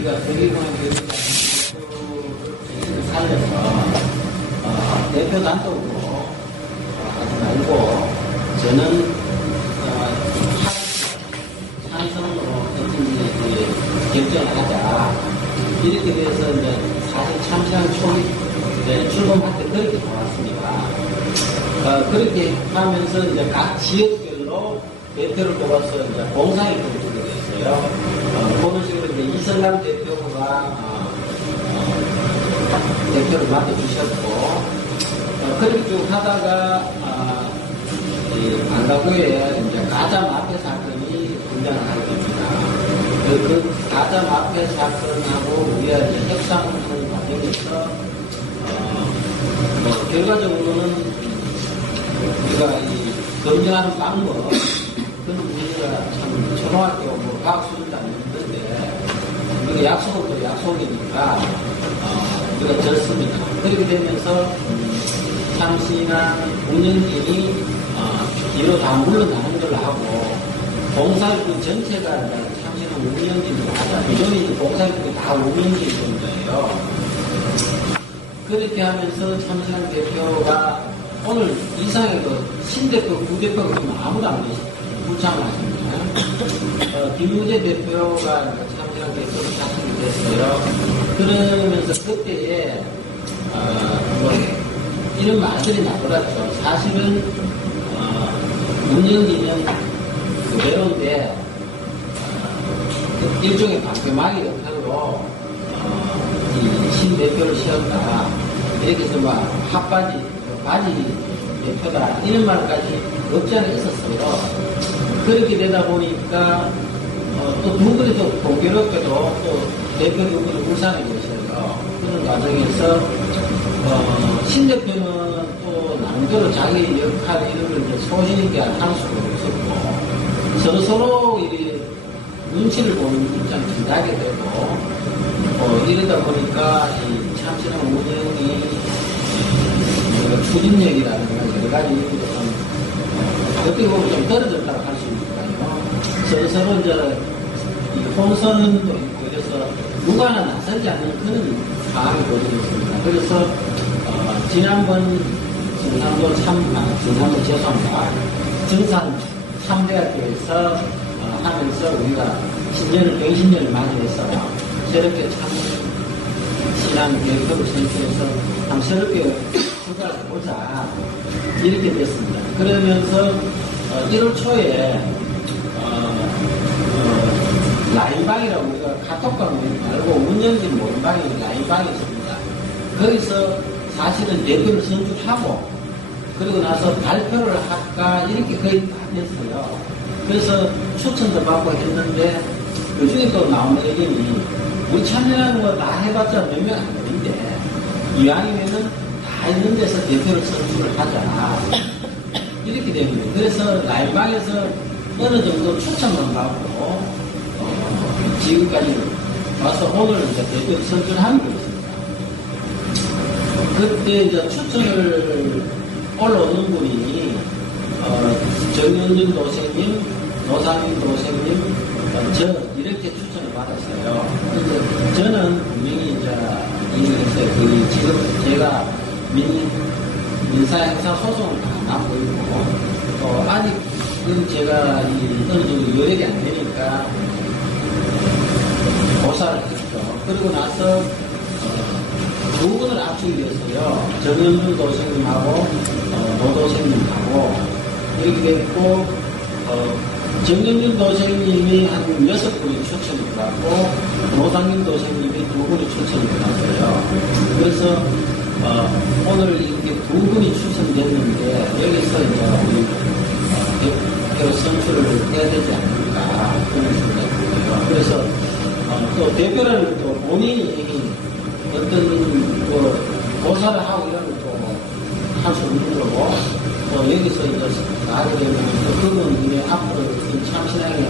우리가 세계공항 교육을 살려서 대표 단독으로 하지 말고 저는 찬성으로 어떤지 결정을 하자. 이렇게 돼서 이제 사실 참신한 초기 출범할 때 그렇게 나왔습니다. 그렇게 하면서 이제 각 지역별로 대표를 뽑아서 이제 봉사활동을 하게 됐어요. 그런 식으로 이제 이성남 대표가 대표를 맡아주셨고, 그렇게 쭉 하다가 안가구에 이제 가자 마페 사건이 등장을 하게 됩니다. 그 가자 마페 사건하고 우리가 이제 협상하는 과정에서 결과적으로는 우리가 이 검증하는 방법, 그건 우리가 참 초등학교 과학 수준도 아니었는데, 우리가 약속은 또 약속이니까, 우리가 졌습니다. 그렇게 되면서, 참신한 운영진이, 뒤로 다 물러나는 걸로 하고, 봉사활동 전체가 참신한 운영진이 맞아. 기존에 봉사활동이 다 운영진인 거예요. 그렇게 하면서 참신한 대표가 오늘 이상에도 신대표, 부대표가 지금 아무도 안 계시죠. 불참을 하십니다. 김우재 대표가 참여한 대표로 자청이 됐어요. 그러면서 그때에, 이런 말들이 나돌았죠. 사실은, 운영진은 그대로인데, 일종의 방패막이 역할로, 이 신대표를 세웠다. 이렇게 해서 막 핫바지, 바지 대표다 이런 말까지 없지 않아 있었어요. 그렇게 되다 보니까 또 두 분이 또 공교롭게도 또 대표 두 분이 울산에 계셔요. 그런 과정에서 신 대표는 또 남대로 자기 역할 이런 걸 이제 소신 있게 할 수가 없었고 서로 이 눈치를 보는 입장이 나게 되고 이러다 보니까 이 참신한 운영이 추진력이라든가 여러 가지 어떻게 보면 좀 떨어졌다고 할 수 있을까요? 서로 이제 이 혼선도 있고 그래서 누가나 나서지 않는 그런 상황이 벌어졌습니다. 그래서 지난번 증산 3대학교에서 하면서 우리가 신년을 120년을 맞이해서 저렇게 신한 대표를 선출해서 참 새롭게 보자 이렇게 됐습니다. 그러면서 1월 초에 라인방이라고 우리가 카톡방 말고 운영진 모임방이 라인방이 있습니다. 거기서 사실은 대표를 선출하고 그리고 나서 발표를 할까 이렇게 거의 다 됐어요. 그래서 추천도 받고 했는데 그중에 또 나오는 얘기는 우리 참여하는 거 다 해봤자 몇 명 안 되는데 이왕이면은 다 있는 데서 대표를 선출을 하자. 이렇게 되는 거예요. 그래서 라인방에서 어느 정도 추천만 받고, 지금까지 와서 오늘 이제 대표를 선출하는 거였습니다. 그때 이제 추천을 올라오는 분이, 정현준 도생님, 노상민 도생님, 저, 이렇게 추천을 받았어요. 그래서 저는 분명히 이제, 지금 제가 민사행사 소송을 다 맡고 있고, 아직은 제가 어느 정도 여력이 안 되니까 고사를 했죠. 그리고 나서 두 분을 압축이 됐어요. 정현준 도생님하고 노도생님하고 이렇게 됐고, 정현준 도생님이 한 6분이 추천이 들어갔고, 노상민 도생님이 2분이 추천이 들어갔어요. 그래서 오늘 이렇게 2분이 추천됐는데, 여기서 이제 우리 대표 선출을 해야 되지 않을까, 그런 생각이 들어요. 그래서 또 대표라는 또 본인이 어떤 고사를 하고 이런 것도 할 수 없는 거고, 여기서 이제 나가게 되면 그분 앞으로 참신하게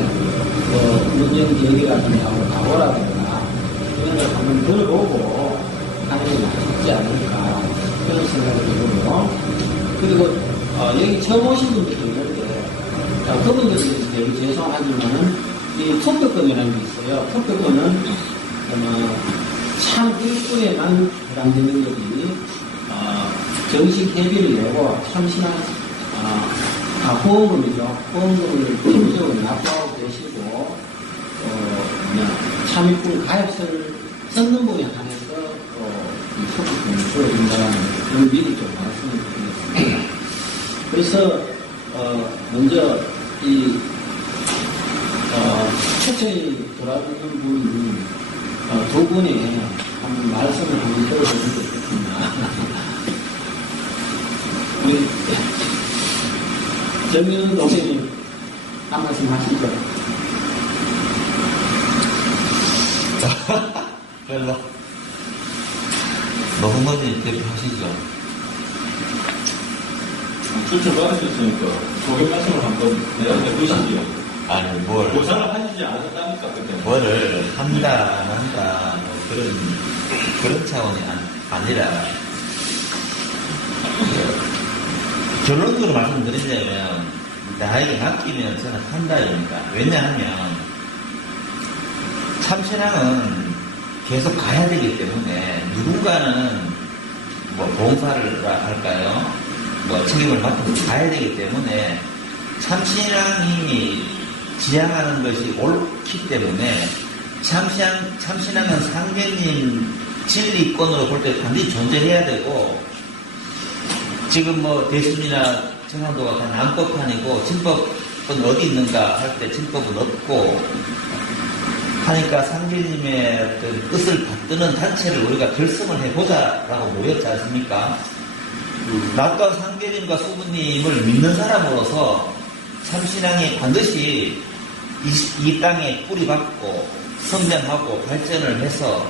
문정 기억이라든가 하고 가보라든가 이런 걸 한번 들어보고 하는 게 맞지 않을까 그런 생각이 들고요. 그리고 여기 처음 오신 분들도 있는데 그분들이 되게 죄송하지만은 이 투표권이라는 게 있어요. 투표권은 참 일꾼에만 해당되는 것이 정식 회비를 내고 참신한 보험금이죠. 보험금을 정식으로 납부하고 계시고 참일꾼 가입서를 썼는 분에 한해서 이 소득금을 줘준다는 그런 미리 좀 말씀을 드리겠습니다. 그래서 먼저 이 추천이 돌아주는 분이 두 분이 한번 말씀을 한번 들어보는 게 좋겠습니다. 우리 정윤 도생님 한 말씀 하시죠. 별로. 노홍건님 대표하시죠. 추천 받으셨으니까 소개 말씀을 한번 내한테 보시지요. 아니, 뭘. 고사를 하시지 않았다니까, 그때. 뭐를 한다, 만다, 뭐 그런 차원이 아니라, 결론적으로 말씀드리자면, 나에게 맡기면 저는 한다, 입니다. 왜냐하면, 참신앙은 계속 가야 되기 때문에, 누군가는 뭐 봉사를 할까요? 뭐 책임을 맡아서 가야 되기 때문에, 참신앙이 지향하는 것이 옳기 때문에 참신앙은 상계님 진리권으로 볼 때 반드시 존재해야 되고, 지금 뭐 대신이나 청산도가 다 난법판이고 진법은 어디 있는가 할 때 진법은 없고 하니까 상계님의 어떤 뜻을 받드는 단체를 우리가 결성을 해보자라고 모였지 않습니까? 나 또한 상계님과 수부님을 믿는 사람으로서 참신앙이 반드시 이 땅에 뿌리박고 성장하고 발전을 해서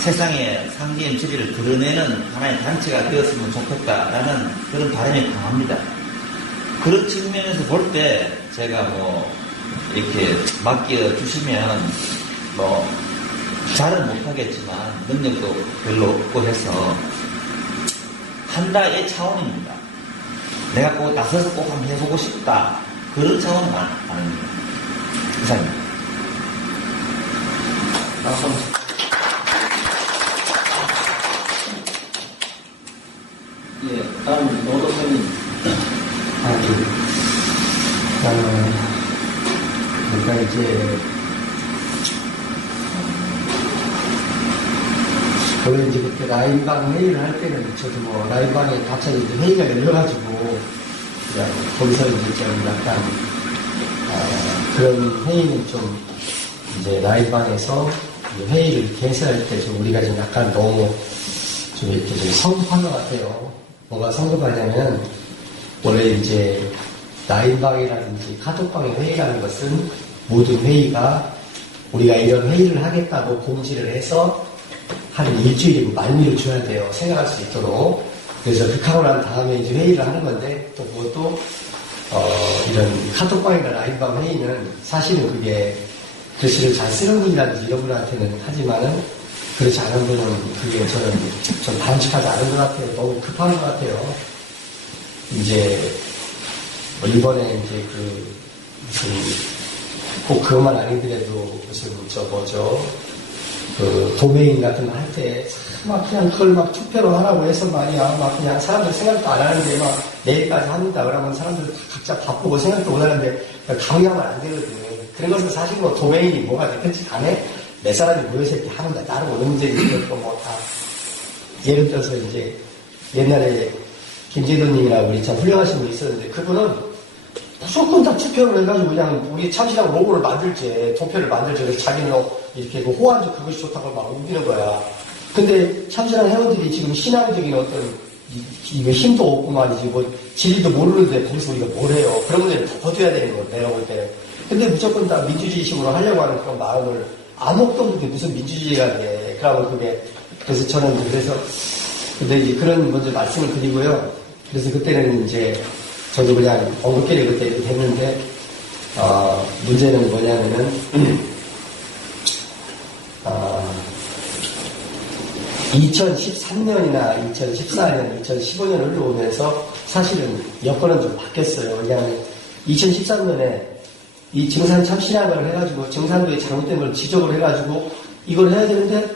세상에 상계인 처지를 드러내는 하나의 단체가 되었으면 좋겠다라는 그런 바람이 강합니다. 그런 측면에서 볼 때 제가 뭐 이렇게 맡겨주시면 뭐 잘은 못하겠지만 능력도 별로 없고 해서 한다의 차원입니다. 내가 꼭 나서서 꼭 한번 해보고 싶다. 그런 차원은 아닙니다. 이상입니다. 예, 다음 노도사님. 그러니까 이제 원래 이제 그때 라인방 회의를 할 때는 저도 뭐 라인방에 갑자기 이제 회의가 열려가지고 거기서 이제 좀 약간 그런 회의는 좀 이제 라인방에서 회의를 개설할 때 좀 우리가 좀 약간 너무 좀 이렇게 좀 성급한 것 같아요. 뭐가 성급하냐면 원래 이제 라인방이라든지 카톡방의 회의라는 것은 모든 회의가 우리가 이런 회의를 하겠다고 공지를 해서 한 일주일이고 만리를 줘야 돼요. 생각할 수 있도록. 그래서 극하고 난 다음에 이제 회의를 하는 건데 또 그것도 이런 카톡방이나 라인방 회의는 사실은 그게 글씨를 잘 쓰는 분이라든지 이런 분한테는 하지만은 그렇지 않은 분은 그게 저는 좀 바람직하지 않은 것 같아요. 너무 급한 것 같아요. 이제 뭐 이번에 이제 무슨 꼭 그것만 아니더라도 무슨 도메인 같은 거 할 때 막 그냥 그걸 막 투표로 하라고 해서 말이야. 막 그냥 사람들 생각도 안 하는데 막 내일까지 합니다. 그러면 사람들 각자 바쁘고 생각도 못 하는데 강요하면 안 되거든. 그런 것은 사실 뭐 도메인이 뭐가 됐든지 간에 몇 사람이 모여서 이렇게 하는 거야. 다른 어느 문제는 또 뭐 다. 예를 들어서 이제 옛날에 김재도님이라고 우리 참 훌륭하신 분이 있었는데 그분은 무조건 다 투표를 해가지고 그냥 우리 참신하고 로고를 만들지, 도표를 만들지. 그래서 자기는 이렇게 호환주 그것이 좋다고 막 우기는 거야. 근데 참신한 회원들이 지금 신앙적인 어떤 힘도 없고 말이지, 뭐 진리도 모르는데 거기서 우리가 뭘 해요. 그런 문제를 다 버텨야 되는 거예요. 내가 볼 때. 근데 무조건 다 민주주의식으로 하려고 하는 그런 마음을 아무것도 없는데 무슨 민주주의가 돼. 그래서 저는 근데 이제 그런 먼저 말씀을 드리고요. 그래서 그때는 이제 저도 그냥 언급끼리 그때 이렇게 했는데, 문제는 뭐냐면은, 2013년이나 2014년, 2015년 흘러오면서 사실은 여건은 좀 바뀌었어요. 왜냐하면 2013년에 이 증산 참신학을 해가지고 증산도에 잘못된 걸 지적을 해가지고 이걸 해야 되는데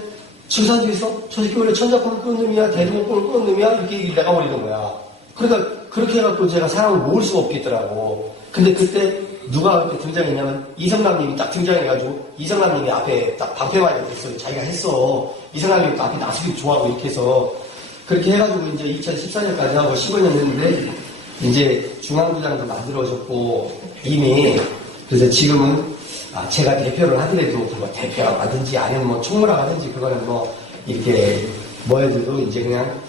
청산주에서 저 새끼 원래 천자권을 끄는 놈이야, 대동권을 끄는 놈이야, 이렇게 얘기를 나가버리는 거야. 그러니까 그렇게 해갖고 제가 사람을 모을 수가 없겠더라고. 근데 그때 누가 그때 등장했냐면 이성남님이 딱 등장해가지고 이성남님이 앞에 딱 방패만이 됐어요. 자기가 했어. 이성남님이 또 앞에 나서기 좋아하고 이렇게 해서 그렇게 해가지고 이제 2014년까지 하고 15년 했는데 이제 중앙부장도 만들어졌고 이미 그래서 지금은 제가 대표를 하더라도 뭐 대표라고 하든지 아니면 뭐 총무라고 하든지 그거는 뭐 이렇게 뭐 해도 이제 그냥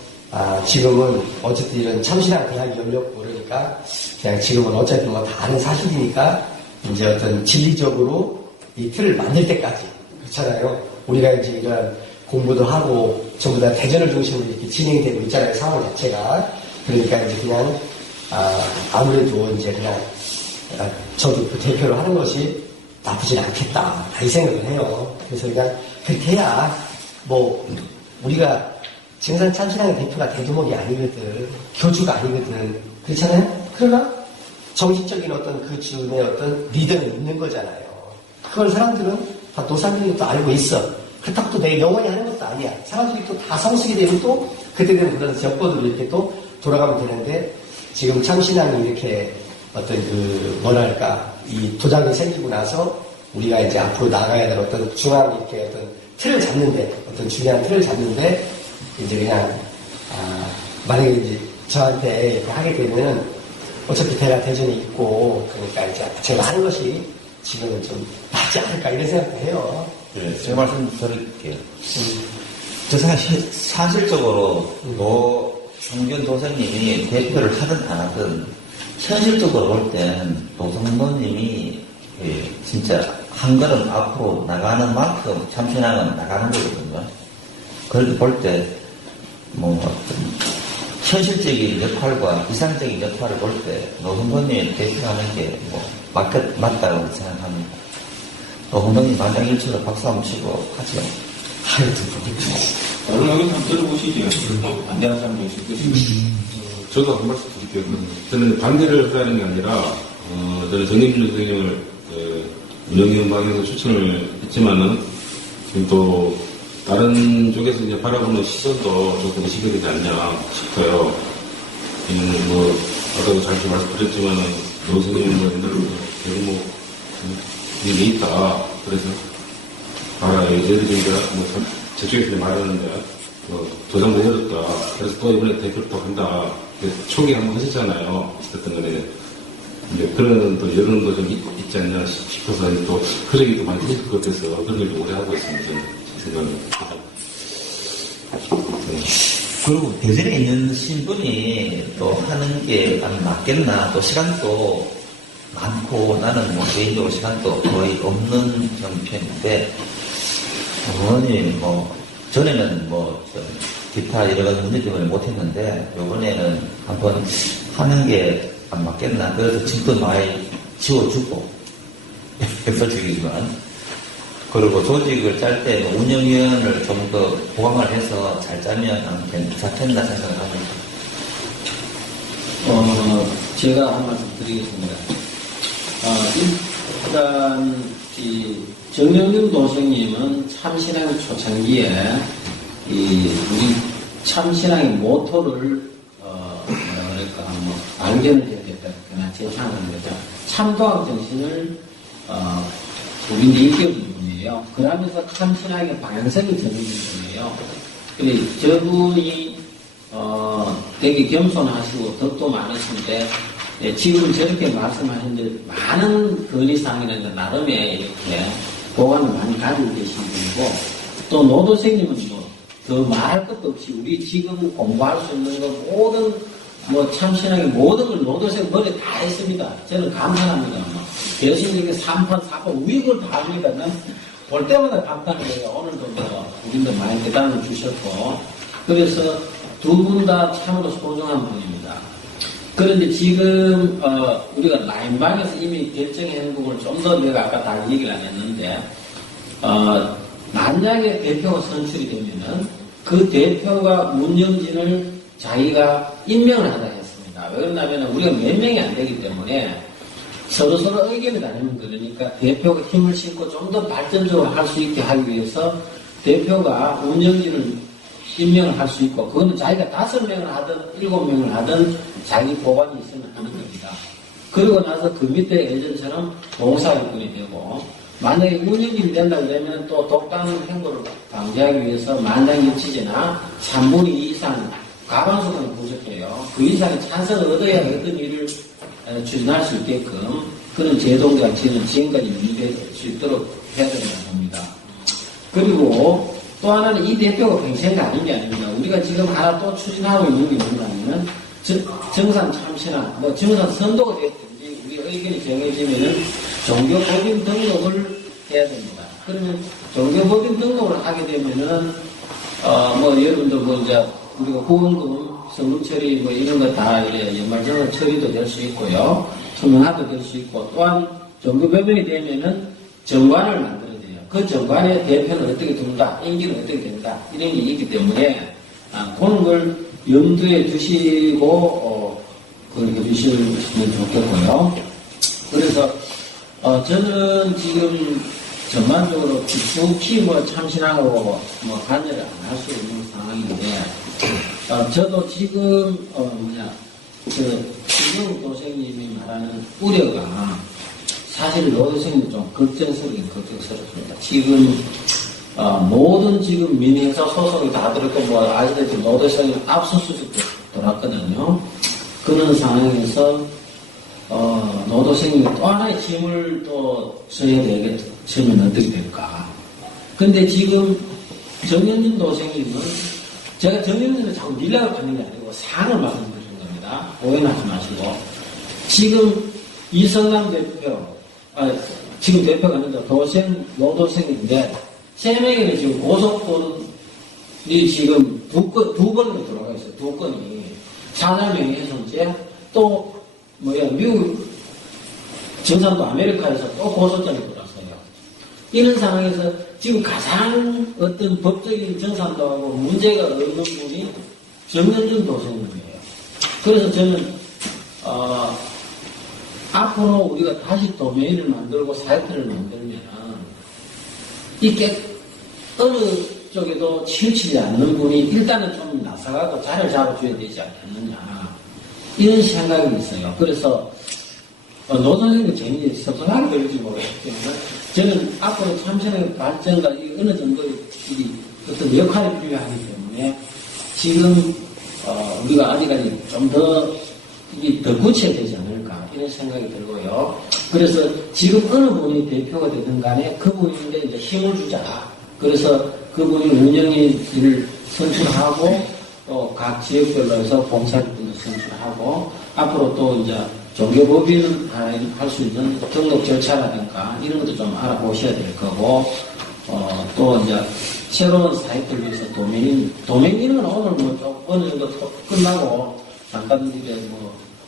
지금은 어쨌든 이런 참신한 대학이 열렸고 그러니까 그냥 지금은 어차피 뭐 다 아는 사실이니까 이제 어떤 진리적으로 이 틀을 만들 때까지 그렇잖아요. 우리가 이제 이런 공부도 하고 전부 다 대전을 중심으로 이렇게 진행이 되고 있잖아요. 상황 자체가. 그러니까 이제 그냥 아무래도 이제 그냥 저도 그 대표를 하는 것이 나쁘진 않겠다. 이 생각을 해요. 그래서 그냥 그렇게 해야 뭐 우리가 증산 참신하게 대표가 대두목이 아니거든. 교주가 아니거든. 그렇잖아요? 그러나 정식적인 어떤 그 즈음의 어떤 리더는 있는 거잖아요. 그걸 사람들은 다 노사님이 또 알고 있어. 그렇다고 또 내 영원히 하는 것도 아니야. 사람들이 또 다 성숙이 되면 또 그때 되면 그런 적법으로 이렇게 또 돌아가면 되는데 지금 참신앙이 이렇게 어떤 그 뭐랄까 이 도장이 생기고 나서 우리가 이제 앞으로 나가야 될 어떤 중앙 이렇게 어떤 틀을 잡는데 어떤 중요한 틀을 잡는데 이제 그냥 만약에 이제 저한테 이렇게 하게 되면 어차피 제가 대전에 있고 그러니까 이제 제가 하는 것이 지금은 좀 낫지 않을까 이런 생각도 해요. 네, 제 말씀 드릴게요. 저 사실적으로 노성균 도사님이 대표를 하든 안 하든 현실적으로 볼 땐 노성도님이 진짜 한 걸음 앞으로 나가는 만큼 참신하면 나가는 거거든요. 그렇게 볼 때 뭐 어떤 현실적인 역할과 이상적인 역할을 볼 때 노성도님이 대표하는 게 뭐 맞다고 생각합니다. 노성도님 만장일치로 박수 한번 치고 하죠. 다른 의견 한번 들어보시죠. 반대하는 사람도 있을 것이고. 저도 한 말씀 드릴게요. 저는 반대를 하는 게 아니라, 저는 정경준 선생님을 운영위원 방에서 추천을 했지만은, 지금 또, 다른 쪽에서 이제 바라보는 시선도 조금 의식이 되지 않냐 싶어요. 뭐, 아까도 잠시 말씀드렸지만은, 노 선생님은 뭐, 옛날부터 대구목, 이게 있다. 그래서, 얘들이 이제, 뭐, 저쪽에서 말하는데, 도장도 해줬다. 그래서 또 이번에 대표를 또 한다. 초기 한번 하셨잖아요. 어쨌든 간에. 이제 그런 또 여론도 좀 있지 않냐 싶어서 또 흐름이 또 많이 있을 것 같아서 그런 걸 좀 오래 하고 있습니다. 생각합니다. 그리고 대전에 있는 신분이 또 하는 게 맞겠나. 또 시간도 많고 나는 뭐 개인적으로 시간도 거의 없는 형편인데 어머님 뭐 전에는 뭐 기타 여러 가지 문제 때문에 못했는데 이번에는 한번 하는 게 안 맞겠나. 그래서 짐도 많이 지워주고 역설적이지만 그리고 조직을 짤 때 운영위원을 좀 더 보강을 해서 잘 짜면 괜찮겠나 생각을 합니다. 제가 한 말씀 드리겠습니다. 일단 이 정영균 도생님은 참신앙 초창기에 우리 참신앙의 모토를 안견을 제시했다. 제창을 했다. 참도학 정신을 우리는 일깨워준 분이에요. 그러면서 참신앙의 방향성이 정해진 분이에요. 근데 저분이 되게 겸손하시고 덕도 많으신데 지금 저렇게 말씀하셨는데 많은 건의사항이나 나름의 이렇게 보관을 많이 가지고 계신 분이고 또 노도생님은 더 말할 것도 없이 우리 지금 공부할 수 있는 거 모든 뭐 참신하게 모든 걸 노도생 머리에 다 했습니다. 저는 감탄합니다. 여신님께 3판 4판 위익을 다 합니다. 볼 때마다 감탄해요. 오늘도 뭐 우리도 많이 대단을 주셨고 그래서 두 분 다 참으로 소중한 분입니다. 그런데 지금 우리가 라인방에서 이미 결정의 행복을 좀 더 내가 아까 다 얘기를 안 했는데 만약에 대표가 선출이 되면은 그 대표가 문영진을 자기가 임명을 하다 했습니다. 왜 그러냐면 우리가 몇 명이 안 되기 때문에 서로서로 의견이 다르면 그러니까 대표가 힘을 싣고 좀 더 발전적으로 할 수 있게 하기 위해서 대표가 운영진을 임명을 할 수 있고, 그거는 자기가 5명을 하든 7명을 하든 자기 보관이 있으면 하는 겁니다. 그러고 나서 그 밑에 예전처럼 봉사일꾼이 되고, 만약에 운영진이 된다 그러면 또 독단의 행보를 방지하기 위해서 만장일치제나 3분의 2 이상 과반수는 부족해요. 그 이상의 찬성을 얻어야 어떤 일을 추진할 수 있게끔 그런 제도가 지금까지 유지될 수 있도록 해야 된다고 봅니다. 그리고 또 하나는 이 대표가 평생 가는 게 아닙니다. 우리가 지금 하나 또 추진하고 있는 게 뭐냐면 정산 참시나 뭐 정산 선도가 됐든지 우리 의견이 정해지면은 종교법인 등록을 해야 됩니다. 그러면 종교법인 등록을 하게 되면은 뭐 여러분들 뭐 이제 우리가 후원금, 성금 처리 뭐 이런 거 다 연말정산 처리도 될 수 있고요. 투명화도 될 수 있고, 또한 종교법인이 되면은 정관을 만들어야 돼요. 그 정관의 대표는 어떻게 둔다, 임기는 어떻게 된다, 이런 게 있기 때문에 그런 걸 염두에 두시고 그렇게 주시면 좋겠고요. 그래서 저는 지금 전반적으로 깊숙이 뭐 참신하고 뭐 관여를 안 할 수 있는 상황인데, 저도 지금 김영욱 도생님이 말하는 우려가 사실 노도생님 좀 걱정스럽습니다. 지금 모든 지금 민회사 소송이 다 들었고 뭐 아시다시피 노도생이 압수수색도 돌았거든요. 그런 상황에서 노도생님이 또 하나의 짐을 또 져야 되면 어떻게 될까? 근데 지금 정현진 도생님은 제가 정현진을 자꾸 밀라고 하는 게 아니고 상을 말씀드리는 겁니다. 오해하지 마시고. 지금 이성남 대표, 지금 대표가 아니라 노도생인데, 3명이 지금 고속권이 지금 두 건으로 들어가 있어요. 2건이. 사자명의 훼손죄, 또, 미국 정상도 아메리카에서 또 고소장이 들어왔어요. 이런 상황에서 지금 가장 어떤 법적인 정상도하고 문제가 없는 분이 정현준 도생님이에요. 그래서 저는, 앞으로 우리가 다시 도메인을 만들고 사이트를 만들면, 이게 어느 쪽에도 치우치지 않는 분이 일단은 좀 나서가고 자리를 잡아줘야 되지 않겠느냐. 이런 생각이 있어요. 그래서, 노 선생님도 재미있게 섭섭하게 들을지 모르겠지만, 저는 앞으로 참신의 발전과 어느 정도의 어떤 역할이 필요하기 때문에, 지금, 우리가 아직까지 좀 더 구체되지 않을까, 이런 생각이 들고요. 그래서 지금 어느 분이 대표가 되든 간에 그분인데 이제 힘을 주자. 그래서 그분이 운영인을 선출하고, 또 각 지역별로 해서 봉사활동도 선출하고, 앞으로 또 이제 종교법인은 할 수 있는 등록 절차라든가 이런 것도 좀 알아보셔야 될 거고, 또 이제 새로운 사이트를 위해서 도메인은 오늘 좀 어느 정도 끝나고 잠깐 이제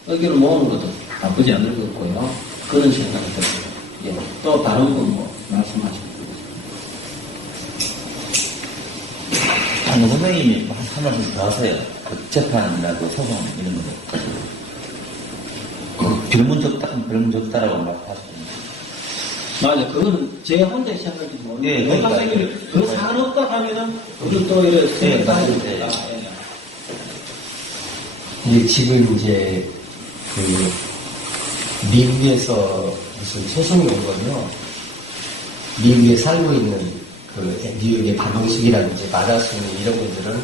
의견을 모으는 것도 나쁘지 않을 것 같고요. 그런 생각이 들어요. 예. 또 다른 분 말씀하시죠. 선생님이 한 말씀 더 하세요. 재판이라고 소송 이런 거. 별문적다라고 말하시잖아요. 맞아. 그거는 제 혼자 생각이 모르는데, 그러니까. 선생님이 그 사안 없다 하면은, 우리 또 이렇게 생각하게 됩니다. 지금 이제, 미국에서 무슨 소송이 온 거요. 미국에 살고 있는 뉴욕의 박용식이라든지 마다스니 이런 분들은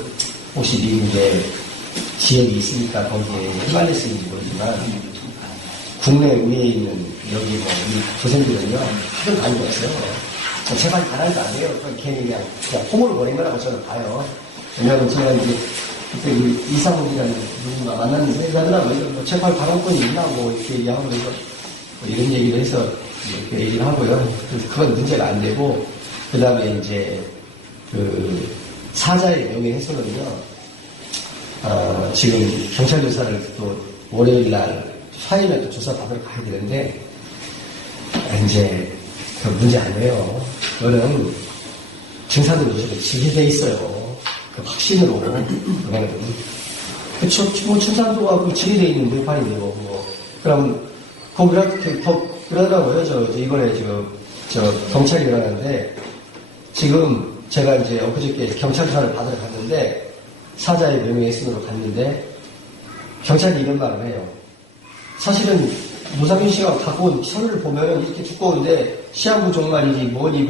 혹시 미국에 지역이 있으니까 거기에 휘말렸을지 모르지만, 국내 위에 있는 여기 우리 교생들은요, 하도 많이 왔어요. 제발 가난도 안 해요. 괜히 그냥 호모를 보낸 거라고 저는 봐요. 왜냐하면 제가 이제 그때 이상훈이라는 누군가 만났는데 얘기하더라고요. 재판 발언권이 있나 이렇게 얘기하고 그래서 이런 얘기를 해서 이렇게 얘기를 하고요. 그래서 그건 문제가 안 되고, 그 다음에 이제 사자의 명예훼손은요, 지금 경찰 조사를 또 월요일 날 화요일에 또 조사 받으러 가야 되는데, 이제, 그 문제 아니에요. 그거는 증사들 요즘에 지휘돼 있어요. 그 확신으로. 그거는. 충산도가 지휘돼 있는 물판이 되고, 그럼 그러더라고요. 이번에 저 경찰이 일어났는데, 지금 제가 이제 엊그저께 경찰서를 받으러 갔는데, 사자의 명예훼손으로 갔는데, 경찰이 이런 말을 해요. 사실은 노상윤 씨가 갖고 온 서류를 보면은 이렇게 두꺼운데, 시한부 종말이지, 뭐니,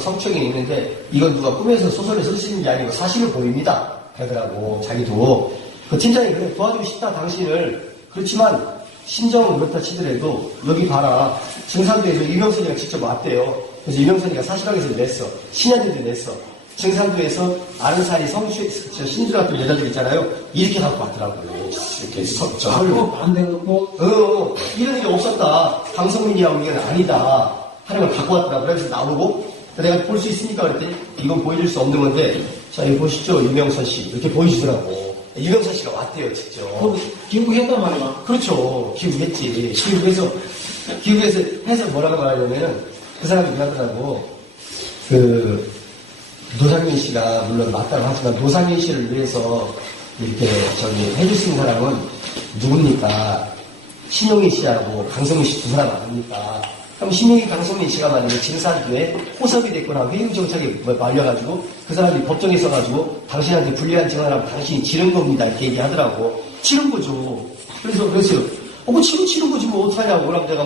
성청이 있는데, 이건 누가 꿈에서 소설을 쓰시는 게 아니고 사실을 보입니다. 하더라고, 자기도. 그 팀장이 그래, 도와주고 싶다, 당신을. 그렇지만, 심정은 그렇다 치더라도, 여기 봐라. 증산도에서 유명선이가 직접 왔대요. 그래서 유명선이가 사실학에서 냈어. 신현들도 냈어. 증산도에서 아른살이 신주 같은 여자들 있잖아요. 이렇게 갖고 왔더라고요. 이렇게 자꾸 반대고 이런 일이 없었다. 강성민이라고 이건 아니다. 하는 걸 갖고 왔더라고요. 그래서 나오고, 내가 볼 수 있으니까 그랬더니, 이건 보여줄 수 없는 건데, 자, 여기 보시죠. 유명선 씨. 이렇게 보여주더라고. 유명선 씨가 왔대요, 직접. 기부했단 말이야. 그렇죠. 기부했지. 기부해서 해서 뭐라고 말하냐면은, 그 사람이 그러더라고. 노상윤 씨가 물론 맞다고 하지만, 노상윤 씨를 위해서 이렇게 해줄 수 있는 사람은 누굽니까? 신용희 씨하고 강성민 씨 두 사람 아닙니까? 그럼 신용희, 강성민 씨가 만약에 증산부에 호섭이 됐거나 회유정착에 말려가지고 그 사람이 법정에 서가지고 당신한테 불리한 증언하면 당신이 지른 겁니다. 이렇게 얘기하더라고. 치른 거죠. 그래서, 치른 거지 뭐 어떡하냐고. 그럼 제가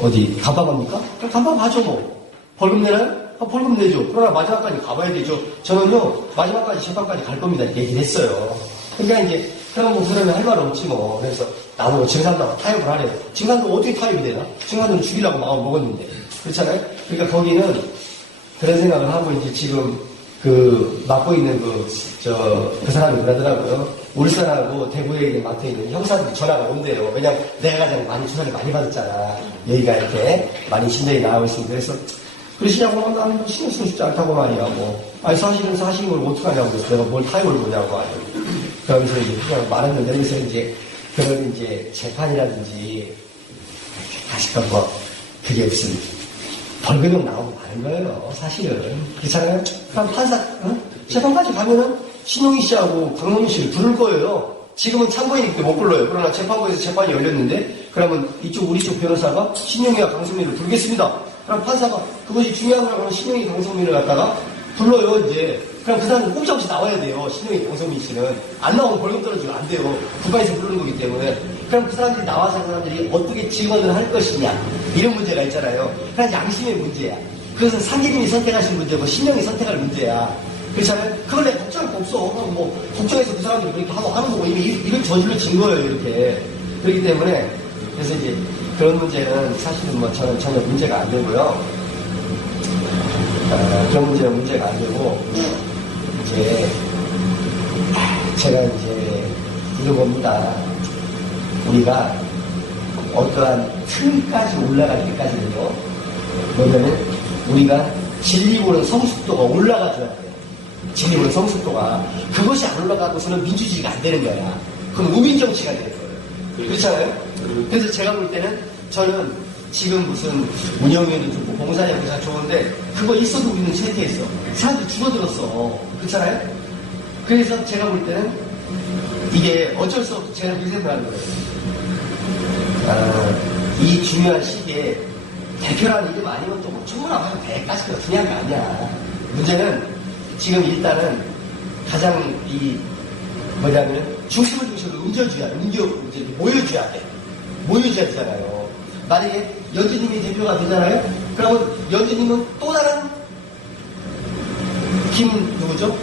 어디, 감방합니까? 그럼 감방하죠 뭐. 벌금 내나요? 벌금 내죠. 그러나 마지막까지 가봐야 되죠. 저는요, 마지막까지 재판까지 갈 겁니다. 이렇게 얘기를 했어요. 그러니까 이제, 그럼 뭐, 그러면 할 말 없지 뭐. 그래서, 나보고 증산도가 타협을 하래요. 증산도 어떻게 타협이 되나? 증산도는 죽이려고 마음을 먹었는데. 그렇잖아요? 그러니까 거기는 그런 생각을 하고 이제 지금 맡고 있는 그 사람이 그러더라고요. 울산하고 대구에 있는 맡아 있는 형사들이 전화가 온대요. 왜냐면 내가 가장 많이 조사를 많이 받았잖아. 여기가 이렇게 많이 신뢰이 나오고 있으니까. 그래서, 그러시냐고 하면 나는 신경 쓰고 싶지 않다고 말이야, 뭐. 아니, 사실은 사실인 걸 어떡하냐고 그래서 내가 뭘 타협을 보냐고 말이야. 그러면서 이제 그냥 말했는데, 그래서 이제, 그런 이제 재판이라든지, 다시까 그게 무슨, 벌금형 나오고 마는 거예요, 사실은. 그렇잖아요? 그럼 재판까지 가면은 신용희 씨하고 강동민 씨를 부를 거예요. 지금은 참고인이기 때문에 못 불러요. 그러나 재판부에서 재판이 열렸는데, 그러면 우리 쪽 변호사가 신용희와 강성민을 부르겠습니다. 그럼 판사가 그것이 중요한 거라고 하면 신용희, 강성민을 갖다가 불러요, 이제. 그럼 그 사람은 꼼짝없이 나와야 돼요. 신용희, 강성민 씨는. 안 나오면 벌금 떨어지면 안 돼요. 국가에서 부르는 거기 때문에. 그럼 그 사람들이 나와서 그 사람들이 어떻게 증언을 할 것이냐. 이런 문제가 있잖아요. 그냥 양심의 문제야. 그것은 상계님이 선택하신 문제고 신령이 선택할 문제야. 그렇잖아요? 그걸 내가 걱정할 거 없어. 걱정해서 그 사람들이 그렇게 하는 거고 이미 이걸 저질러진 거예요, 이렇게. 그렇기 때문에. 그래서 이제 그런 문제는 사실은 저는 전혀 문제가 안 되고요. 그런 문제는 문제가 안 되고, 이제, 제가 이제, 이런 겁니다. 우리가 어떠한 틈까지 올라갈 때까지는요, 뭐냐면, 우리가 진리보는 성숙도가 올라가줘야 돼요. 진리보는 성숙도가. 그것이 안 올라가고서는 민주주의가 안 되는 거야. 그럼 우민정치가 되는 거예요. 그렇잖아요? 그래서 제가 볼 때는 저는 지금 무슨 운영위원도 좋고 봉사장도 다 좋은데 그거 있어도 우리는 쇠퇴했어. 사람들이 죽어들었어. 그렇잖아요? 그래서 제가 볼 때는 이게 어쩔 수 없이 제가 그렇게 생각하는 거예요. 이 중요한 시기에 대표라는 이름 아니면 또 청문하고 100가지가 중요한 거 아니야. 문제는 지금 일단은 가장 중심으로 모여줘야 돼. 모여줘야 되잖아요. 만약에 연주님이 대표가 되잖아요? 그러면 연주님은 또 다른 누구죠?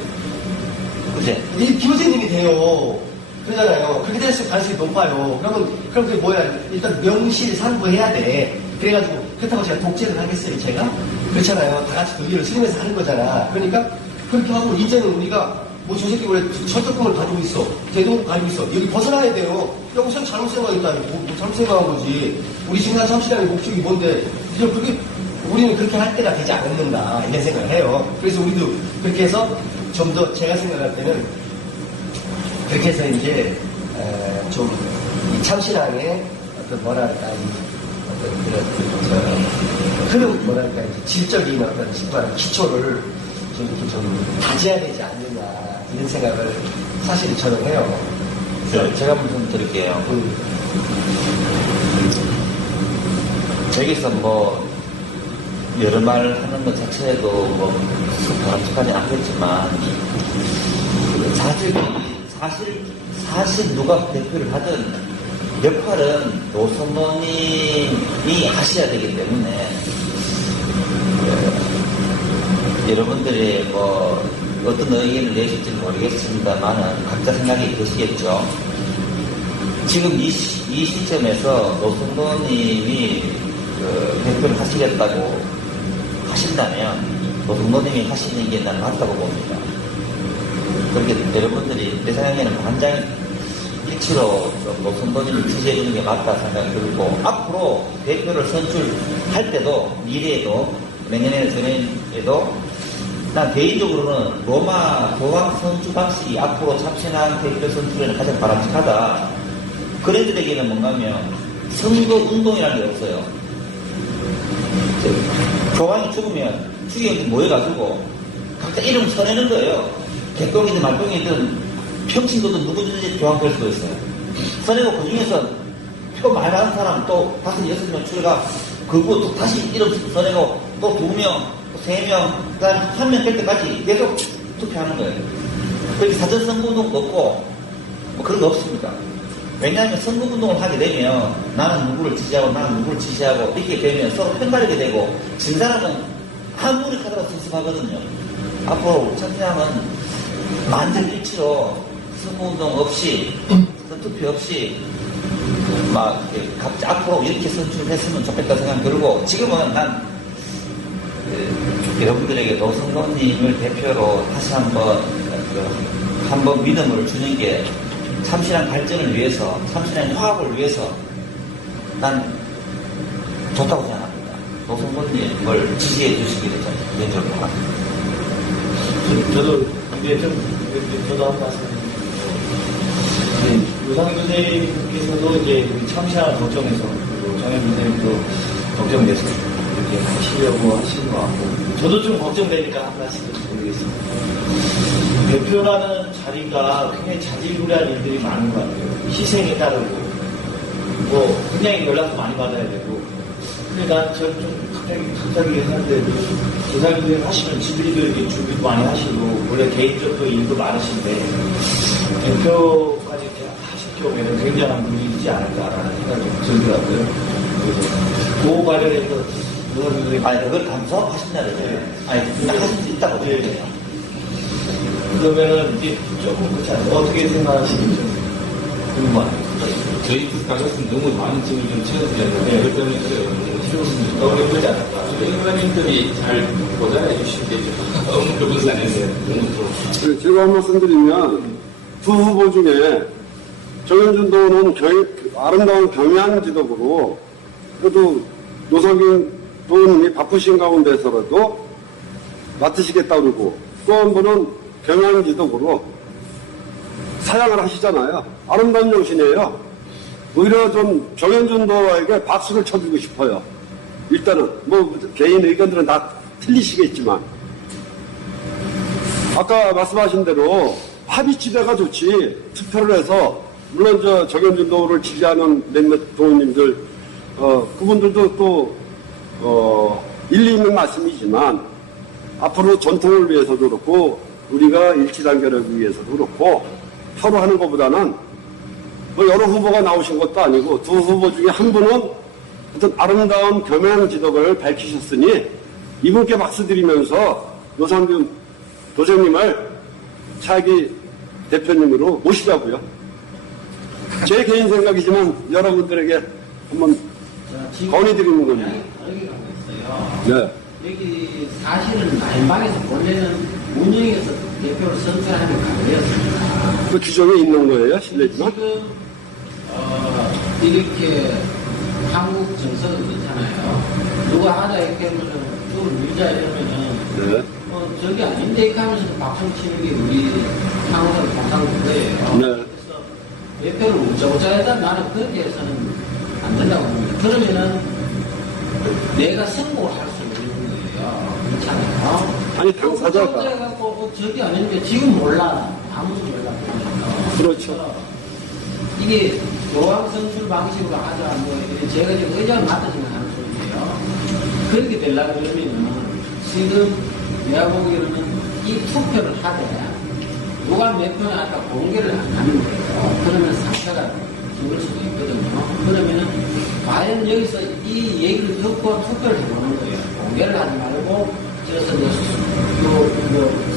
김우재님이 돼요. 그러잖아요. 그렇게 될 가능성이 높아요. 그럼 그게 뭐야? 일단 명실상부해야 돼. 그래가지고, 그렇다고 제가 독재를 하겠어요, 제가? 그렇잖아요. 다 같이 의견을 수렴해서 하는 거잖아. 그러니까, 그렇게 하고, 이제는 우리가, 저 새끼 원래 철도금을 가지고 있어. 대동을 가지고 있어. 여기 벗어나야 돼요. 여기서 잘못 생각했다. 잘못 생각한 거지. 우리 증산 참시라는 목적이 뭔데, 이제 우리는 그렇게 할 때가 되지 않았는가, 이런 생각을 해요. 그래서 우리도 그렇게 해서, 좀 더 제가 생각할 때는, 그렇게 해서 이제, 좀, 이 참신항의 어떤 질적인 어떤 기초를 좀 다져야 되지 않느냐, 이런 생각을 사실 저는 해요. 제가 말씀 드릴게요. 여기서 뭐 여러 말 하는 것 자체도 뭐 바람직하지 않겠지만 사실 누가 대표를 하든 역할은 노선모님이 하셔야 되기 때문에 여러분들이 뭐 어떤 의견을 내실지는 모르겠습니다만 각자 생각이 드시겠죠. 지금 이 시점에서 노선모님이 대표를 하시겠다고 하신다면 노선모님이 하시는 게 난 맞다고 봅니다. 그렇게 여러분들이 내 생각에는 반장 일치로 노선모님을 지지해주는 게 맞다 생각이 들고 앞으로 대표를 선출할 때도 미래에도 내년에나 전에에도 난 개인적으로는 로마 교황 선주 방식이 앞으로 참신한 대표 선출에는 가장 바람직하다. 그래들에게는 뭔가 하면 선거 운동이라는 게 없어요. 교황이 죽으면 추기경들 모여가지고 각자 이름 써내는 거예요. 개똥이든 말똥이든 평신도든 누구든지 교황 될 수도 있어요. 써내고 그 중에서 표 많이 받은 사람 또 5, 6명 추가 그거 또 다시 이름 써내고 또 2명, 또 3명, 그 다음 1명 될 때까지 계속 투표하는 거예요. 그렇게 사전 선거운동도 없고 뭐 그런 거 없습니다. 왜냐하면 선거운동을 하게 되면 나는 누구를 지지하고 나는 누구를 지지하고 이렇게 되면 서로 편가르게 되고 진 사람은 아무리 카드라도 섭섭하거든요. 앞으로 참여하면 만장일치로 선거운동 없이 투표 없이 막 각자 앞으로 이렇게 선출했으면 좋겠다 생각 들고 지금은 난 여러분들에게도 선거님을 대표로 다시 한번 믿음을 주는 게 참신한 발전을 위해서, 참신한 화합을 위해서 난 좋다고 생각합니다. 노선거님을 지지해 주시기를 개인적으로 바랍니다. 저도 이제 저도 한 말씀. 유상 선생님께서도 이제 참신한 걱정에서 정현 선생님도 걱정돼서 이렇게 하시려고 하시는 것 같고 저도 좀 걱정되니까 한 말씀 드리겠습니다. 대표라는 자리가 굉장히 자질구레한 일들이 많은 것 같아요. 희생이 따르고 뭐 굉장히 연락도 많이 받아야 되고 근데 난 저는 좀 갑자기 하는데 조상 선생님 하시면 집일도 이렇게 준비도 많이 하시고 원래 개인적으로 일도 많으신데 대표까지 이렇게 하실 경우에는 굉장한 무리이지 않을까라는 생각이 좀 들더라고요. 그래서 그 관련해서 조상 선생님 아니 그걸 감사하고 하신다는 거예요. 아니 그냥 하실 수 있다고 생각해요. 그러면은 이제 조금 그렇지 않아요? 어떻게 생각하시는지 궁금하네요. 저희 가족은 너무 많은 짐을 좀 채워드렸는데 그것 때문에 그래요. 너무 예쁘지 않을까? 선생님들이 잘 보좌해 주시면 되죠. 너무 그분 사는데 너무 제가 한 말씀 드리면 두 후보 중에 정현준 도는 아름다운 경향 지도부로 그래도 노석인 도님이 바쁘신 가운데서라도 맡으시겠다고 그러고 또 한 분은 경향 지도부로 사양을 하시잖아요. 아름다운 정신이에요. 오히려 좀 정현준 도에게 박수를 쳐주고 싶어요. 일단은 뭐 개인 의견들은 다 틀리시겠지만 아까 말씀하신 대로 합의치대가 좋지 투표를 해서 물론 정현준 도를 지지하는 몇몇 도원님들 그분들도 또 일리 있는 말씀이지만 앞으로 전통을 위해서도 그렇고 우리가 일치단결하기 위해서도 그렇고 표로 하는 것보다는 뭐 여러 후보가 나오신 것도 아니고 두 후보 중에 한 분은 어떤 아름다운 겸양 지덕을 밝히셨으니 이분께 박수 드리면서 노상균 도생님을 차기 대표님으로 모시자고요. 제 개인 생각이지만 여러분들에게 한번 건의드리는 겁니다. 다르게 가고 있어요. 네. 여기 사실은 말방에서 본래는 운영에서 대표를 선출하는 관례였습니다. 그 규정에 있는 거예요, 실례지만. 지금 이렇게 한국 정서가 그렇잖아요. 누가 하자 이렇게 하면은 누굴 밀자 이러면은 네. 저기 아닌데 이렇게 하면서 박수 치는 게 우리 한국은 통상 그거예요. 네. 그래서 대표를 웃자웃자 해다 나는 그렇게 해서는 안 된다고 봅니다. 그러면은 내가 선곡을 할 수 있는 거예요. 그렇잖아요. 아니, 당사자가. 해갖고 저기 아닌데 지금 몰라. 아무도 몰라. 그렇죠. 이게 조항 선출 방식으로 하자, 뭐, 이렇게 제가 지금 의장을 맡아지는 하는 소리예요. 그렇게 되려고 그러면은, 지금 내가 보기에는 이 투표를 하되, 누가 몇 표나 아까 공개를 안 하는 거예요. 그러면 상태가 죽을 수도 있거든요. 그러면은, 과연 여기서 이 얘기를 듣고 투표를 해보는 거예요. 공개를 하지 말고, 그래서 뭐,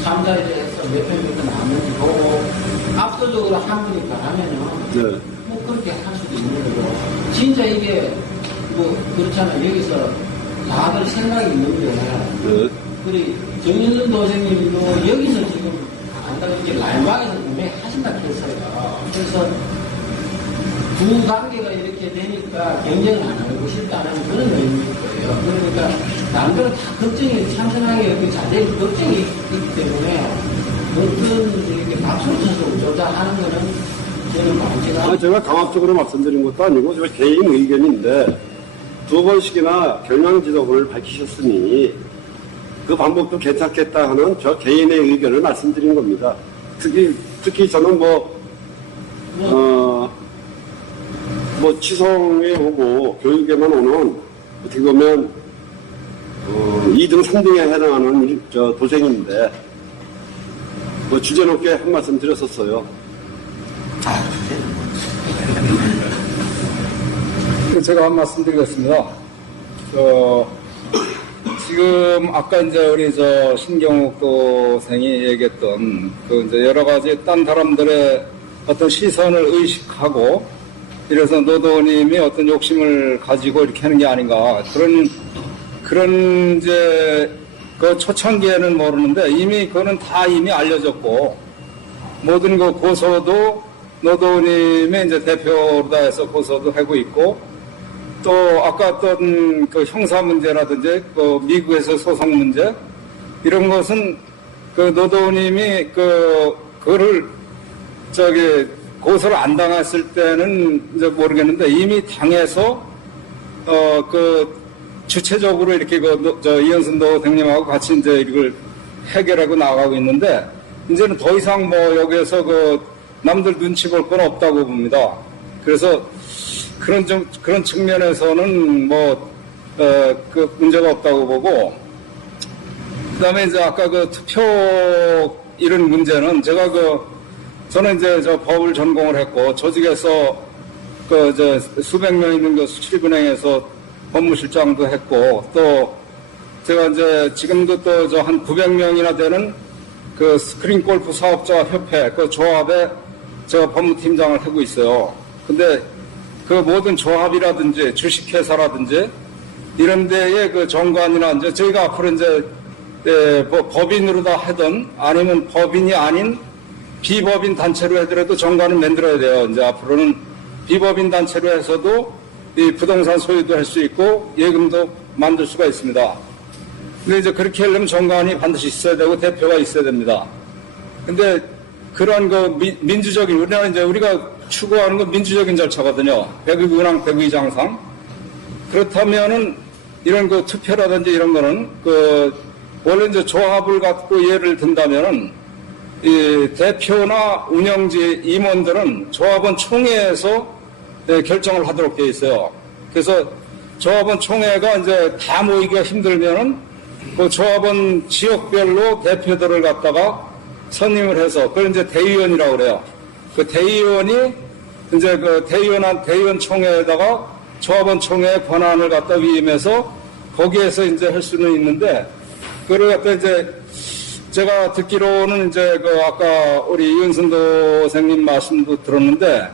3자에 대해서 몇 표 나왔는지 보고, 압도적으로 한 분이 가라면은, 네. 뭐 그렇게 할 수도 있는 거고. 진짜 이게, 뭐, 그렇잖아요. 여기서 다들 생각이 있는데, 네. 우리 정윤선 도생님도 여기서 지금 안다고 이렇게 라인방에서 분명히 하신다 했어요. 그래서 두 단계가 이렇게 되니까 경쟁을 안 하고 싶다는 그런 의미일 거예요. 그러니까 남들은 다 걱정이 참선하게 그 자제의 걱정이 있기 때문에 어떤 이렇게 박수를 쳐서 조작하는 거는 저는 방치가 제가 강압적으로 말씀드린 것도 아니고 저 개인 의견인데 두 번씩이나 경영 지도부를 밝히셨으니 그 방법도 괜찮겠다 하는 저 개인의 의견을 말씀드린 겁니다. 특히 저는 치성에 오고 교육에만 오는 어떻게 보면 2등, 3등에 해당하는 저 도생인데 주제 높게 한 말씀 드렸었어요. 제가 한 말씀 드리겠습니다. 지금 아까 이제 우리 신경욱 도생이 얘기했던 이제 여러 가지 딴 사람들의 어떤 시선을 의식하고 이래서 노도님이 어떤 욕심을 가지고 이렇게 하는 게 아닌가 그런 이제 그 초창기에는 모르는데 이미 그거는 다 이미 알려졌고 모든 그 고소도 노도님의 이제 대표로다 해서 고소도 하고 있고 또 아까 어떤 그 형사 문제라든지 그 미국에서 소송 문제 이런 것은 그 노도님이 그거를 고소를 안 당했을 때는 이제 모르겠는데 이미 당해서 주체적으로 이렇게 이현순 도생님하고 같이 이제 이걸 해결하고 나가고 있는데 이제는 더 이상 여기에서 남들 눈치 볼 건 없다고 봅니다. 그래서 그런 측면에서는 문제가 없다고 보고, 그 다음에 이제 아까 투표 이런 문제는 저는 이제 법을 전공을 했고, 조직에서 수백 명 있는 수출입은행에서 법무실장도 했고, 또 제가 이제 지금도 또 한 900명이나 되는 스크린 골프 사업자 협회 조합에 제가 법무팀장을 하고 있어요. 근데 그 모든 조합이라든지 주식회사라든지 이런 데에 정관이나 이제 저희가 앞으로 이제 법인으로 다 하든 아니면 법인이 아닌 비법인 단체로 하더라도 정관을 만들어야 돼요. 이제 앞으로는 비법인 단체로 해서도 이 부동산 소유도 할 수 있고 예금도 만들 수가 있습니다. 근데 이제 그렇게 하려면 정관이 반드시 있어야 되고 대표가 있어야 됩니다. 근데 그런 민주적인 우리가 추구하는 건 민주적인 절차거든요. 백의은행 백의장상. 그렇다면은 이런 투표라든지 이런 거는 원래 이제 조합을 갖고 예를 든다면은 이 대표나 운영지 임원들은 조합원 총회에서 결정을 하도록 되어 있어요. 그래서 조합원 총회가 이제 다 모이기가 힘들면은 조합원 지역별로 대표들을 갖다가 선임을 해서 그걸 이제 대의원이라고 그래요. 그 대의원이 이제 대의원 총회에다가 조합원 총회의 권한을 갖다 위임해서 거기에서 이제 할 수는 있는데 그걸 갖다 이제 제가 듣기로는 이제 아까 우리 이은순 도생님 말씀도 들었는데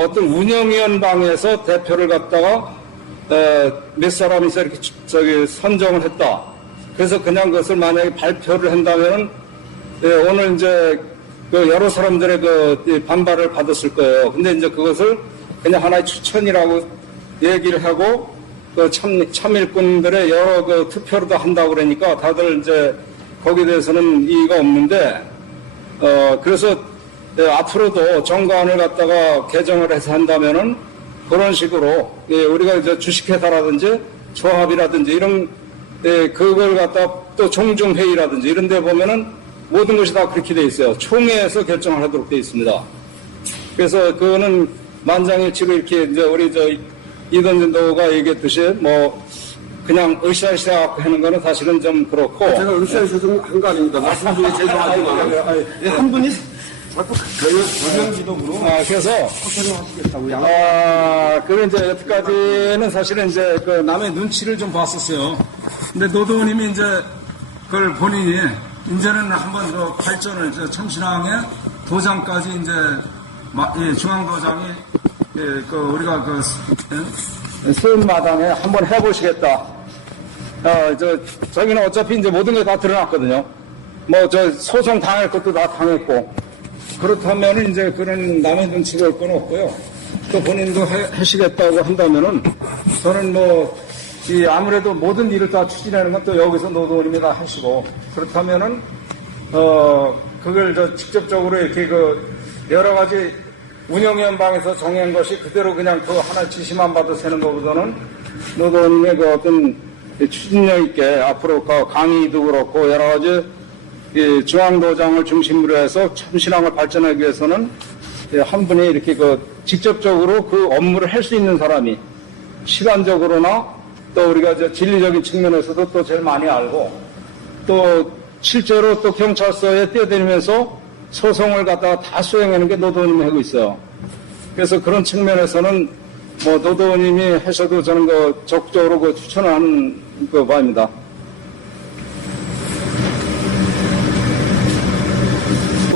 어떤 운영위원 방에서 대표를 갖다가 몇 사람이서 이렇게 선정을 했다. 그래서 그냥 그것을 만약에 발표를 한다면은 오늘 이제 여러 사람들의 반발을 받았을 거예요. 근데 이제 그것을 그냥 하나의 추천이라고 얘기를 하고 참일꾼들의 여러 투표로도 한다고 그러니까 다들 이제 거기에 대해서는 이의가 없는데 그래서 앞으로도 정관을 갖다가 개정을 해서 한다면은 그런 식으로 우리가 이제 주식회사라든지 조합이라든지 이런 그걸 갖다 또 종중회의라든지 이런 데 보면은 모든 것이 다 그렇게 돼 있어요. 총회에서 결정을 하도록 돼 있습니다. 그래서 그거는 만장일치로 이렇게 이제 우리 이던진도가 얘기했듯이 뭐 그냥 으쌰으쌰 하는 거는 사실은 좀 그렇고. 제가 으쌰으쌰 한 거 아닙니다. 말씀 중에 죄송하지만 한 분이 자꾸 전형지독으로 그래서 하시겠다고 그래 이제 여태까지는 사실은 이제 그 남의 눈치를 좀 봤었어요. 근데 노도님이 이제 그걸 본인이 이제는 한번 그 발전을 청신항의 도장까지 이제 중앙도장이 우리가 수은마당에 한번 해보시겠다. 저기는 어차피 이제 모든 게 다 드러났거든요. 뭐 소송 당할 것도 다 당했고. 그렇다면 이제 그런 남의 눈치 볼 건 없고요. 또 본인도 하시겠다고 한다면은 저는 아무래도 모든 일을 다 추진하는 건 또 여기서 노도님이 다 하시고 그렇다면은 그걸 직접적으로 이렇게 여러 가지 운영위원방에서 정한 것이 그대로 그냥 하나 지시만 받아 세는 것보다는 노도님의 어떤 추진력 있게 앞으로 강의도 그렇고 여러 가지 중앙도장을 중심으로 해서 청신항을 발전하기 위해서는 한 분이 이렇게 직접적으로 그 업무를 할 수 있는 사람이 시간적으로나 또 우리가 진리적인 측면에서도 또 제일 많이 알고 또 실제로 또 경찰서에 뛰어다니면서 소송을 갖다가 다 수행하는 게 노도님이 하고 있어요. 그래서 그런 측면에서는 노도님이 하셔도 저는 적극적으로 추천을 하는 바입니다.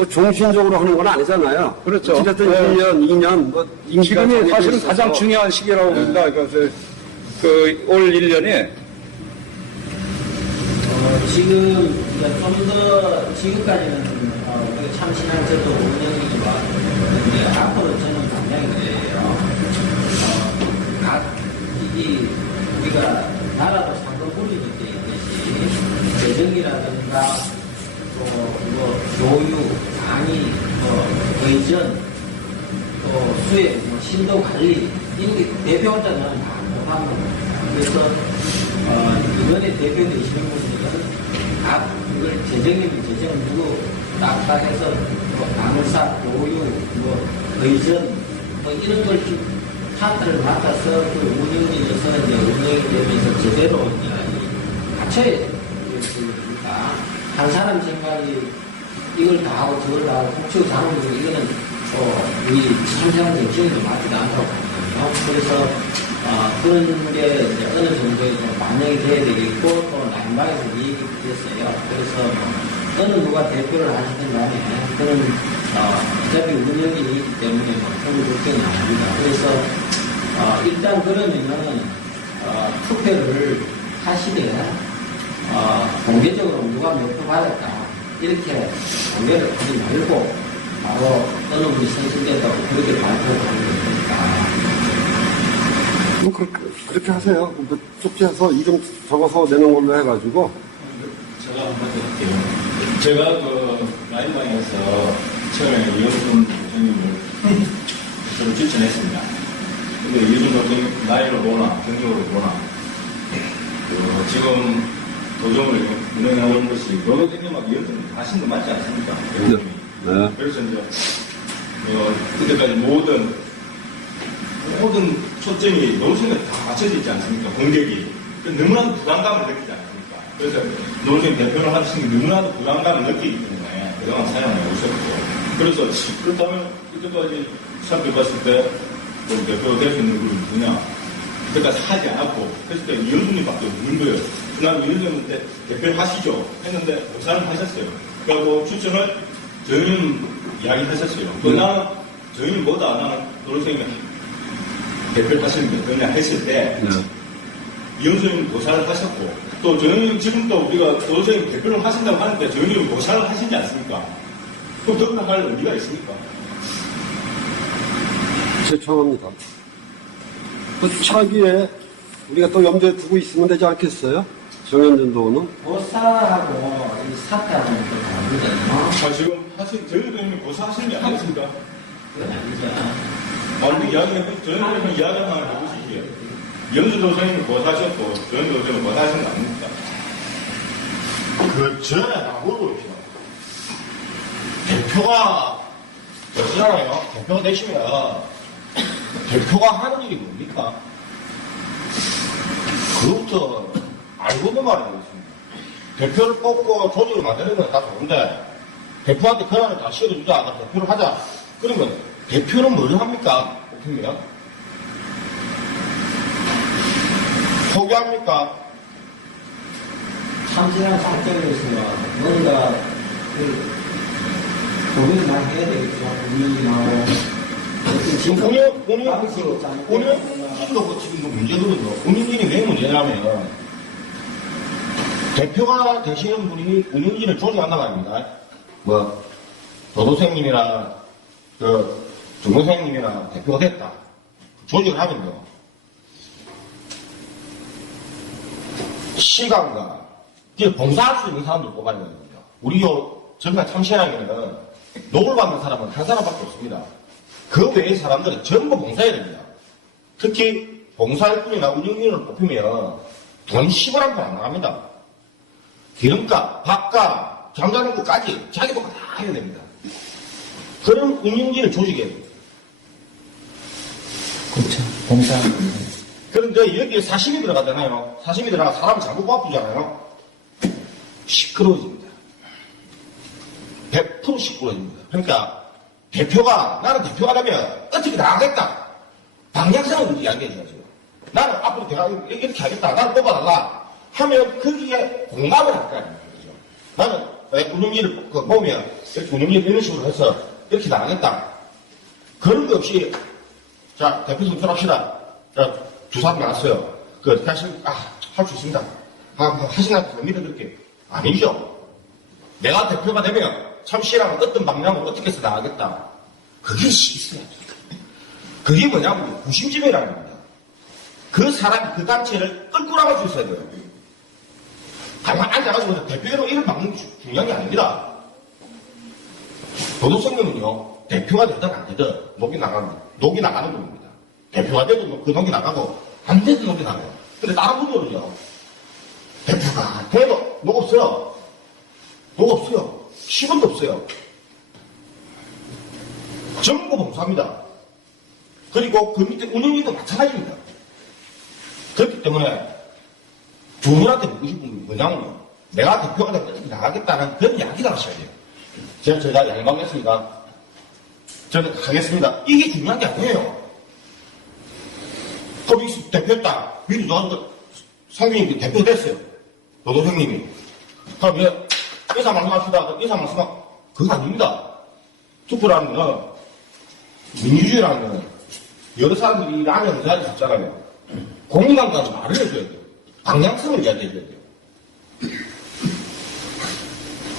종신적으로 하는 건 아니잖아요. 그렇죠. 어쨌든 1년, 2년, 지금이 사실은 가장 중요한 시기라고 봅니다. 올 1년이. 지금 좀 더 지금까지는 우리가 참신항제도 운영이 왔는데 앞으로 저는 당장이 그래요. 우리가 나라도 상권 분리될 때 있듯이 재정이라든가 교육, 강의, 의전, 또 수액, 신도 관리 이런 게 대표 혼자는 다 못하는 겁니다. 그래서 이번에 대표 되시는 분들은 각 이걸 재정이면 재정 누구 딱딱해서 방사, 교육, 의전 이런 걸 파트를 맡아서 운영에서 이제 운영이 되면서 제대로 갖춰야 되니까 한 사람 생각이 이걸 다 하고 저걸 다 하고 국치고 자는 거 이거는 우리 참사한 정신에도 맞지도 않다고 하거든요. 그래서 그런 게 이제 어느 정도에 반영이 돼야 되겠고 또 남방에서 이익이 됐어요. 그래서 어느 누가 대표를 하시든 간에 그런 어차피 운영이 있기 때문에 큰 걱정이 안 합니다. 그래서 일단 그러면은 투표를 하시되 공개적으로 누가 몇 표 받았다 이렇게 공개를 하지 말고 바로 어느 분이 선출됐다고 그렇게 발표하는 거니까. 그렇게 하세요. 쪽지해서 이름 적어서 내는 걸로 해가지고. 제가 한번 해볼게요. 제가 라인방에서 처음에 이현순 부장님을 저를 추천했습니다. 근데 이현순 부장님 나이로 보나 경력으로 보나 지금 도정을 운영하는 것이 노동생님하고 이현순이 하신 거 맞지 않습니까? 네. 그래서 이제 그때까지 모든 초점이 노동생에 다 맞춰져 있지 않습니까? 공격이 너무나도 부담감을 느끼지 않습니까? 그래서 노동생 대표를 하시는 게 너무나도 부담감을 느끼기 때문에 그동안 사용해 오셨고 그래서 그렇다면 이때까지 생각해봤을 때 대표 될 수 있는 분이 누구냐? 그때까지 하지 않았고 그랬을 때 이현수님밖에 없는 거예요. 그날 이현수님한테 대표를 하시죠 했는데 못사는 하셨어요. 그리고 추천을 저희는 이야기하셨어요. 나는 저희는보다 나는 노동생이 대표를 하시는 게 그냥 했을 때 이현수님 고사를 하셨고 또 저희는 지금 또 우리가 노동생이 대표를 하신다고 하는데 저희는 고사를 하시지 않습니까? 그럼 덕분할 의미가 있습니까? 제청합니다. 그 차기에 우리가 또 염두에 두고 있으면 되지 않겠어요? 정현준 도는 고사하고 이 사퇴하고는 또 다르거든요. 지금 저희도 이미 고사하시는 게 아니겠습니까? 그건 아니죠. 저희는 이야기 하나 해보시기에 연수도 선생님이 고사하셨고 저희도 지금 고사하신 거 아닙니까? 그 전에 나보고 대표가 그렇잖아요. 대표가 되시면 대표가 하는 일이 뭡니까? 그것부터 알고 있는 말이 되겠습니다. 대표를 뽑고 조직을 만드는 건 다 좋은데 대표한테 권한을 다 씌워주자. 대표를 하자. 그러면 대표는 뭘 합니까? 뽑히면 포기합니까? 참신한 관점에서 뭔가 고민을 많이 해야 되겠죠. 지금 운영진도 지금 문제거든요. 운영진이 왜 문제냐면 대표가 되시는 분이 운영진을 조직한다고 합니다. 뭐 도도생님이나 정도생님이나 대표가 됐다. 조직을 하면요. 시간과 봉사할 수 있는 사람들 뽑아야 되거든요. 우리 정말 참신하게는 녹을 받는 사람은 한 사람밖에 없습니다. 그 외의 사람들은 전부 봉사해야 됩니다. 특히 봉사일꾼이나 운영인을 뽑히면 돈 10원 한 푼 안 나갑니다. 기름값, 밥값, 잠자는 것까지 자기 돈 다 해야 됩니다. 그런 운영진을 조직해야 됩니다. 그렇죠. 봉사. 그런데 여기에 사심이 들어가잖아요. 사심이 들어가 사람을 자꾸 바쁘잖아요. 시끄러워집니다. 100% 시끄러워집니다. 그러니까 나는 대표가 되면 어떻게 나가겠다. 방향성을 이야기해줘야죠. 나는 앞으로 내가 이렇게 하겠다. 나는 뽑아달라. 하면 거기에 공감을 할 거 아닙니까? 나는 운영진을 보면 이렇게 운영진 이런 식으로 해서 이렇게 나가겠다. 그런 거 없이 자, 대표 선출합시다. 자, 두 사람 나왔어요. 그, 할 수 있습니다. 하시나 믿어드릴게요. 아니죠. 내가 대표가 되면 참씨랑 어떤 방향으로 어떻게 해서 나가겠다. 그게 있어야죠. 그게 뭐냐면 구심점이라는 겁니다. 그 사람, 그 단체를 끌고 나갈 수 있어야 돼요. 가만 앉아가지고 대표로 이런 방법이 중요한 게 아닙니다. 도덕성님은요, 대표가 되든 안 되든 녹이 나가는 분입니다. 대표가 돼도 그 녹이 나가고 안 돼도 녹이 나가요. 근데 다른 분들은요, 대표가 돼도 녹 없어요. 녹 없어요. 10원도 없어요. 전부 봉사합니다. 그리고 그 밑에 운영진도 마찬가지입니다. 그렇기 때문에 두 분한테 묻고 싶은 게 뭐냐면요. 내가 대표가 되면 어떻게 나가겠다는 그런 이야기를 하셔야 돼요. 제가 양방했습니다. 저는 가겠습니다. 이게 중요한 게 아니에요. 그럼 이 대표했다. 미리 저한테 상규님이 대표 됐어요. 노도생님이. 그럼 의사 말씀합시다. 의사 말씀하고. 그거 아닙니다. 투표라는 거는 민주주의라는 거는 여러 사람들이 라면 자리에 잡잖아요. 공감과는 말을 해줘야 돼요. 방향성을 이야기해줘야 돼요.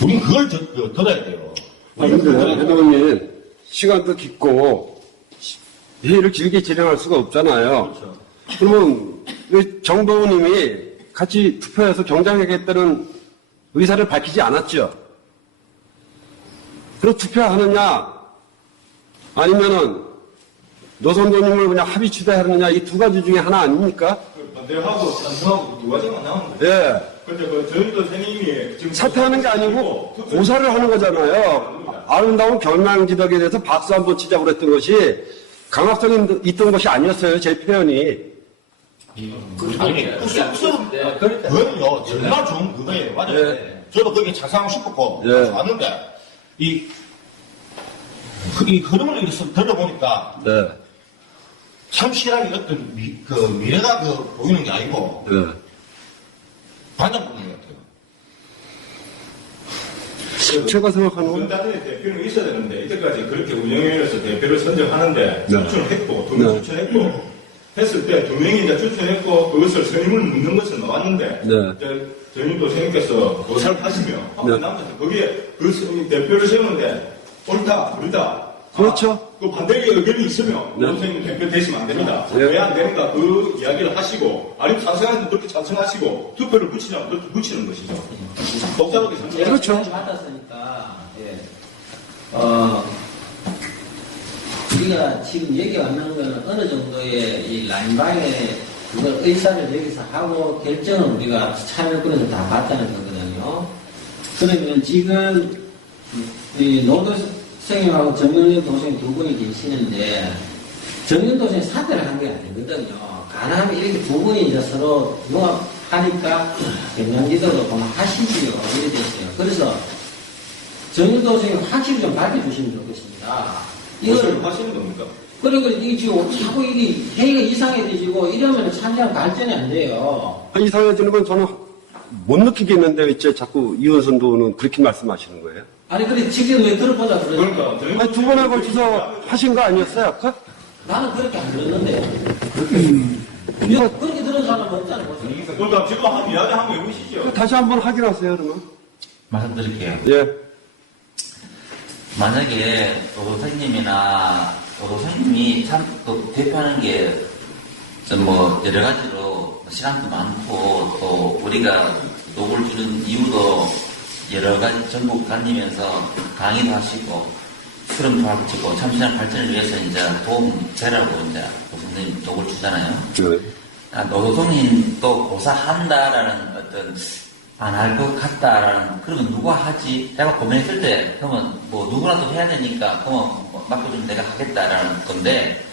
우린 그걸 들어야 돼요. 근데 회장님 시간도 깊고 회의를 길게 진행할 수가 없잖아요. 그렇죠. 그러면 정도우님이 같이 투표해서 경쟁하겠다는 의사를 밝히지 않았죠. 그럼 투표하느냐 아니면은 노선도님을 그냥 합의 추대하느냐 이 두 가지 중에 하나 아닙니까? 반대하고 찬성하고 두 가지만 나오는데. 예. 근데 저희도 선생님이 지금 사퇴하는 게 아니고 고사를 하는 거잖아요. 아름다운 경남지덕에 대해서 박수 한번 치자고 그랬던 것이 강압성이 있던 것이 아니었어요. 제 표현이. 아니, 그거는요, 정말 좋은 그거예요. 맞아요. 네. 저도 거기에 찬성하고 싶었고, 네. 왔는데, 이 흐름을 이렇게 들어보니까, 네. 참신하게 어떤 미래가 보이는 게 아니고, 네. 반전 보는 것 같아요. 제가 생각하는 건 원단에 대표는 있어야 되는데 이때까지 그렇게 운영위원회에서 대표를 선정하는데 네. 추천했고 두 명 네. 추천했고 했을 때 두 명이 이제 추천했고 그것을 선임을 묻는 것은 나왔는데 네. 전임도 선생님께서 고사를 하시며 네. 남자서 거기에 그 대표를 세우는데 옳다 그르다 그렇죠. 그 반대 의견이 있으면 네. 선생님 대표 되시면 안 됩니다. 네. 왜 안 되는가 그 이야기를 하시고 아니면 찬성하는 그렇게 찬성하시고 투표를 붙이면 그렇게 붙이는 것이죠. 복잡하게 선정. 그렇죠. 맡았으니까, 예. 우리가 지금 얘기 왔는 거는 어느 정도의 이 라인방의 그걸 의사를 여기서 하고 결정은 우리가 참여권에서 다 받자는 거거든요. 그러면 지금 이 선생님하고 정윤 도생이 두 분이 계시는데, 정윤 도생이 사퇴를 한 게 아니거든요. 가능하면 이렇게 두 분이 이제 서로 융합하니까 경량지도도 그만하시지요. 이래 됐어요. 그래서 정윤 도생이 확실히 좀 밝혀주시면 좋겠습니다. 이걸 하시는 겁니까? 그리고 이게 지금 자꾸 이게 회의가 이상해지고 이러면 참여한 발전이 안 돼요. 이상해지는 건 저는 못 느끼겠는데 왜 자꾸 이원선 도는 그렇게 말씀하시는 거예요? 아니, 그래, 지금 왜 들어보자 그러지? 그러니까 아니, 두 번에 걸쳐서 하신 거 아니었어요, 아까? 나는 그렇게 안 들었는데. 그렇게 들은 사람 없잖아요. 벌써. 그러니까 지금 한 이야기 한번 해보시죠. 다시 한번 확인하세요, 그러면. 말씀드릴게요. 예. 만약에 도도생님이나 도도생님이 참 또 대표하는 게 좀 뭐 여러 가지로 시간도 많고 또 우리가 녹을 주는 이유도 여러 가지 전국 다니면서 강의도 하시고 수련도 하시고 참신한 발전을 위해서 이제 도움되라고 이제 도도생님 녹을 주잖아요. 네. 노도성님도 고사한다라는 어떤 안 할 것 같다라는 그러면 누가 하지? 내가 고민했을 때 그러면 뭐 누구라도 해야 되니까 그러면 뭐 맡겨주면 내가 하겠다라는 건데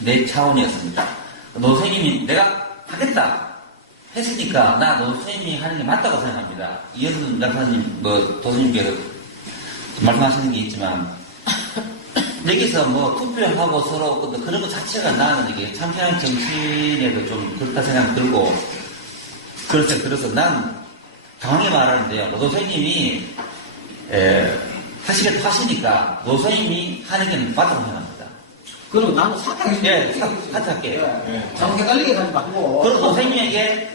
내 차원이었습니다. 노도생님이 내가 하겠다 했으니까 나 노도생님이 하는 게 맞다고 생각합니다. 이현순 낙사님 뭐 도생님께서 말씀하시는 게 있지만 여기서 뭐 투표하고 서로 그런 것 자체가 나는 이게 참신한 정치인에도 좀 그렇다 생각 들고 그래서 난 강하게 말하는데요. 노선생님이 하시니까 노선생님이 하는 게 맞다고 생각합니다. 그리고 나는 사퇴하겠습니다. 예, 사퇴할게요. 참 헷갈리게 가지 말고. 그리고 노선생님에게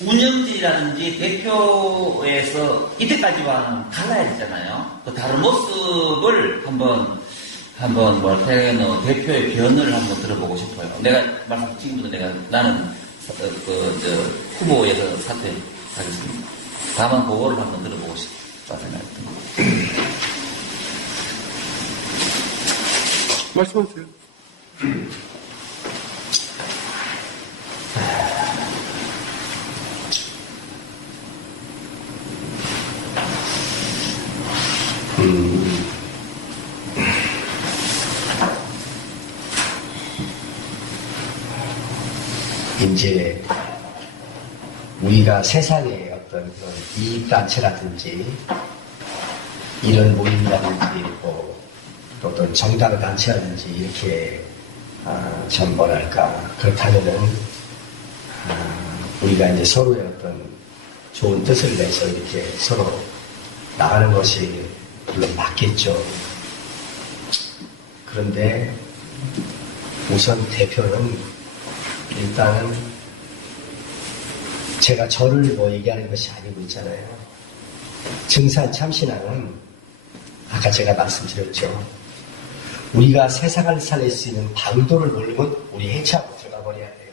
운영진이라든지 대표에서 이때까지와는 달라야 되잖아요. 그 다른 모습을 한번 뭐랄까 대표의 변을 한번 들어보고 싶어요. 내가 지금부터 나는 후보에서 사퇴하겠습니다. 다만 그거를 한번 들어보고 싶다 생각합니다. 말씀하세요. 이제 우리가 세상에 어떤 그런 이익단체라든지 이런 모임이라든지 뭐 또 어떤 정당단체라든지 이렇게 참 뭐랄까 그렇다면은 우리가 이제 서로의 어떤 좋은 뜻을 내서 이렇게 서로 나가는 것이 물론 맞겠죠. 그런데 우선 대표는 일단은 제가 저를 뭐 얘기하는 것이 아니고 있잖아요. 증산 참신앙은 아까 제가 말씀드렸죠. 우리가 세상을 살릴 수 있는 방도를 모르면 우리 해체하고 들어가 버려야 돼요.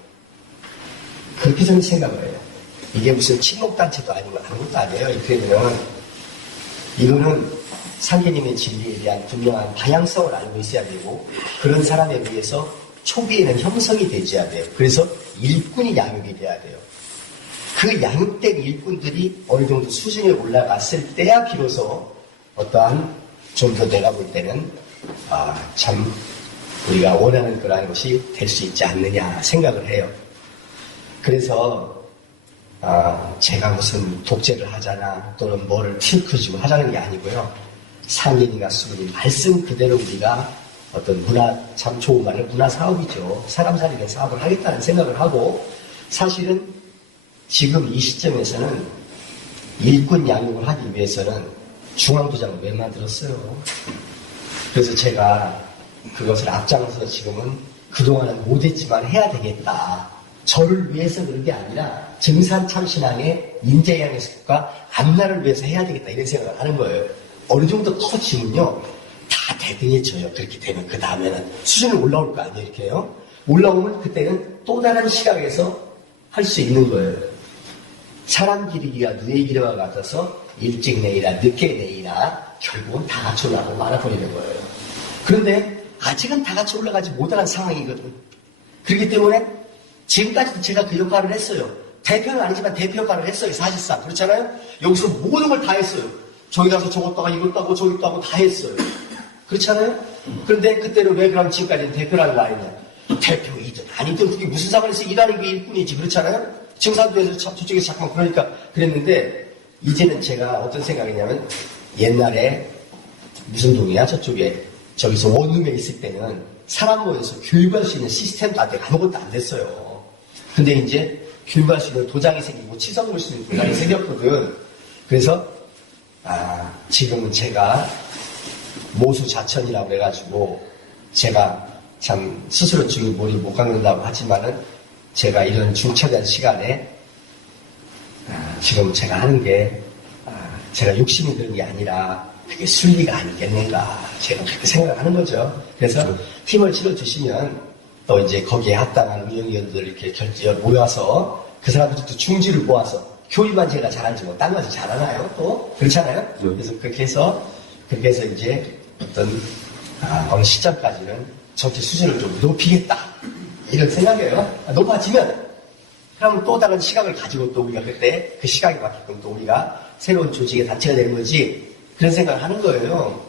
그렇게 저는 생각을 해요. 이게 무슨 친목단체도 아니고 아무것도 아니에요. 이렇게 되면 이거는 상계님의 진리에 대한 분명한 방향성을 알고 있어야 되고 그런 사람에 의해서 초기에는 형성이 되어야 돼요. 그래서 일꾼이 양육이 돼야 돼요. 그 양육된 일꾼들이 어느 정도 수준에 올라갔을 때야 비로소 어떠한 좀 더 내가 볼 때는 참 우리가 원하는 그러한 것이 될 수 있지 않느냐 생각을 해요. 그래서 제가 무슨 독재를 하자나 또는 뭐를 튀크지고 하자는 게 아니고요. 상인이가 수분이 말씀 그대로 우리가 어떤 문화, 참 좋은 말을 문화 사업이죠. 사람 살리는 사업을 하겠다는 생각을 하고 사실은 지금 이 시점에서는 일꾼 양육을 하기 위해서는 중앙도장을 왜 만들었어요? 그래서 제가 그것을 앞장서서 지금은 그동안은 못했지만 해야 되겠다. 저를 위해서 그런 게 아니라 증산참신앙의 인재양육과 앞날을 위해서 해야 되겠다 이런 생각을 하는 거예요. 어느 정도 커지면요. 다 대등해져요. 그렇게 되면 그 다음에는 수준이 올라올 거 아니에요. 이렇게요. 올라오면 그때는 또 다른 시각에서 할 수 있는 거예요. 사람 기르기가 누에 기르기와 같아서 일찍 내이라 늦게 내이라 결국은 다 같이 올라가고 말아버리는 거예요. 그런데 아직은 다 같이 올라가지 못하는 상황이거든. 그렇기 때문에 지금까지도 제가 그 역할을 했어요. 대표는 아니지만 대표 역할을 했어요. 사실상. 그렇잖아요. 여기서 모든 걸 다 했어요. 저기 가서 저것도 하고 이것도 하고 저것도 하고 다 했어요. 그렇잖아요? 그런데 그때는 왜 그럼 지금까지는 대표라는 거 아니냐? 대표이든 아니든 그게 무슨 상관에서 일하는 게 일뿐이지. 그렇잖아요? 증산도에서 저쪽에서 잠깐 그러니까 그랬는데 이제는 제가 어떤 생각이냐면 옛날에 무슨 동이야 저쪽에 저기서 원룸에 있을 때는 사람 모여서 교육할 수 있는 시스템도 안 되고 아무것도 안 됐어요. 근데 이제 교육할 수 있는 도장이 생기고 치석 볼 수 있는 도장이 생겼거든. 그래서 지금은 제가 모수자천이라고 해가지고 제가 참 스스로 지금 머리 못 깎는다고 하지만은 제가 이런 중차대한 시간에 지금 제가 하는 게 제가 욕심이 드는 게 아니라 그게 순리가 아니겠는가 제가 그렇게 생각하는 거죠. 그래서 힘을 실어주시면 또 이제 거기에 합당한 운영위원들 이렇게 모여서 그 사람들도 중지를 모아서 교육만 제가 잘하지 뭐 딴 것을 잘하나요? 또 그렇잖아요. 그래서 그렇게 해서 이제 어떤 어느 시점까지는 정치 수준을 좀 높이겠다 이런 생각이에요. 높아지면 그럼 또 다른 시각을 가지고 또 우리가 그때 그 시각에 맞게끔 또 우리가 새로운 조직의 단체가 되는 거지 그런 생각을 하는 거예요.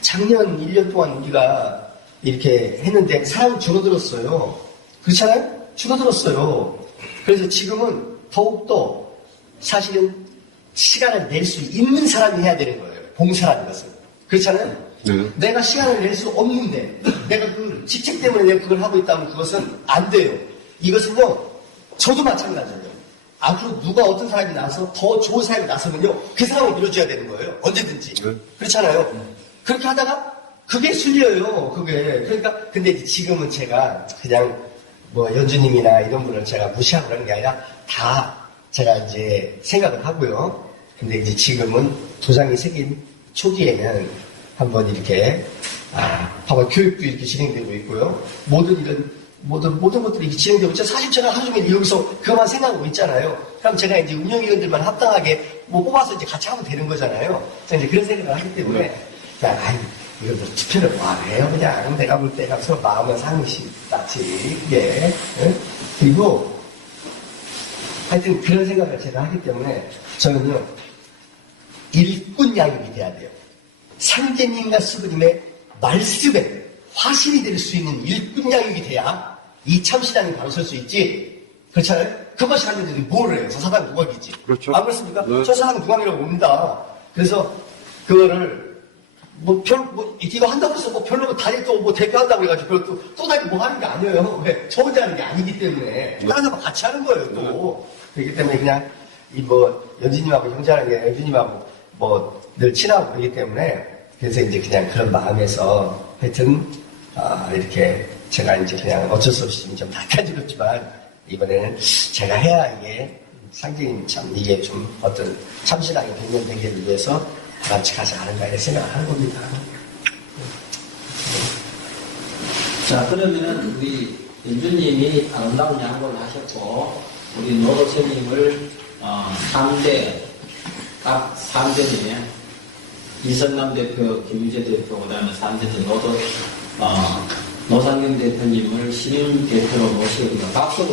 작년 1년 동안 우리가 이렇게 했는데 사람이 줄어들었어요. 그렇잖아요? 줄어들었어요. 그래서 지금은 더욱더 사실은 시간을 낼 수 있는 사람이 해야 되는 거예요. 봉사라는 것은. 그렇잖아요? 네. 내가 시간을 낼 수 없는데 내가 그 직책 때문에 내가 그걸 하고 있다면 그것은 안 돼요. 이것은요. 저도 마찬가지예요. 앞으로 누가 어떤 사람이 나서 더 좋은 사람이 나서면요. 그 사람을 밀어줘야 되는 거예요. 언제든지. 그렇잖아요. 그렇게 하다가 그게 순리예요. 그게. 그러니까 근데 이제 지금은 제가 그냥 뭐 연주님이나 이런 분을 제가 무시하고 그러는 게 아니라 다 제가 이제 생각을 하고요. 근데 이제 지금은 도장이 생긴 초기에는 한번 이렇게 봐봐 교육도 이렇게 진행되고 있고요. 모든 것들이 이렇게 진행되고 있죠. 사실 제가 하루 종일 여기서 그것만 생각하고 있잖아요. 그럼 제가 이제 운영위원들만 합당하게 뭐 뽑아서 이제 같이 하면 되는 거잖아요. 이제 그런 생각을 하기 때문에 이거 뭐 투표를 뭐하래요? 그냥 내가 볼 때가 서로 마음은 상식 낫지 이게. 응? 그리고 하여튼 그런 생각을 제가 하기 때문에 저는요 일꾼 양육이 돼야 돼요. 상제님과 스님의 말씀에 화신이 될 수 있는 일꾼 양육이 돼야 이 참신앙이 바로 설 수 있지. 그렇잖아요? 그것이 안 되는데 뭘 해요? 저 사람 누각이지. 그렇죠. 안 그렇습니까? 네. 저 사람 누각이라고 봅니다. 그래서 그거를 이거 한다고 해서 별로 다리 또 대표한다고 해가지고 또 다리 뭐 하는 게 아니에요. 왜? 저 혼자 하는 게 아니기 때문에. 다른 사람 같이 하는 거예요, 또. 그렇기 때문에 그냥, 연진님하고 형제라는 게 연진님하고 늘 친하고 그러기 때문에, 그래서 이제 그냥 그런 마음에서 하여튼, 이렇게 제가 이제 그냥 어쩔 수 없이 좀 낯가지렸지만, 이번에는 제가 해야 이게 상징이 참 이게 좀 어떤 참신하게 100년 되기를 위해서 같이 가지 않은가 이런 생각을 하는 겁니다. 자, 그러면은 우리 연주님이 아름다운 양보를 하셨고, 우리 노도선님을 3대, 각 3대님에 이선남 대표, 김유재 대표, 그 다음에 3대들 노상경 대표님을 신임 대표로 모시고 박수로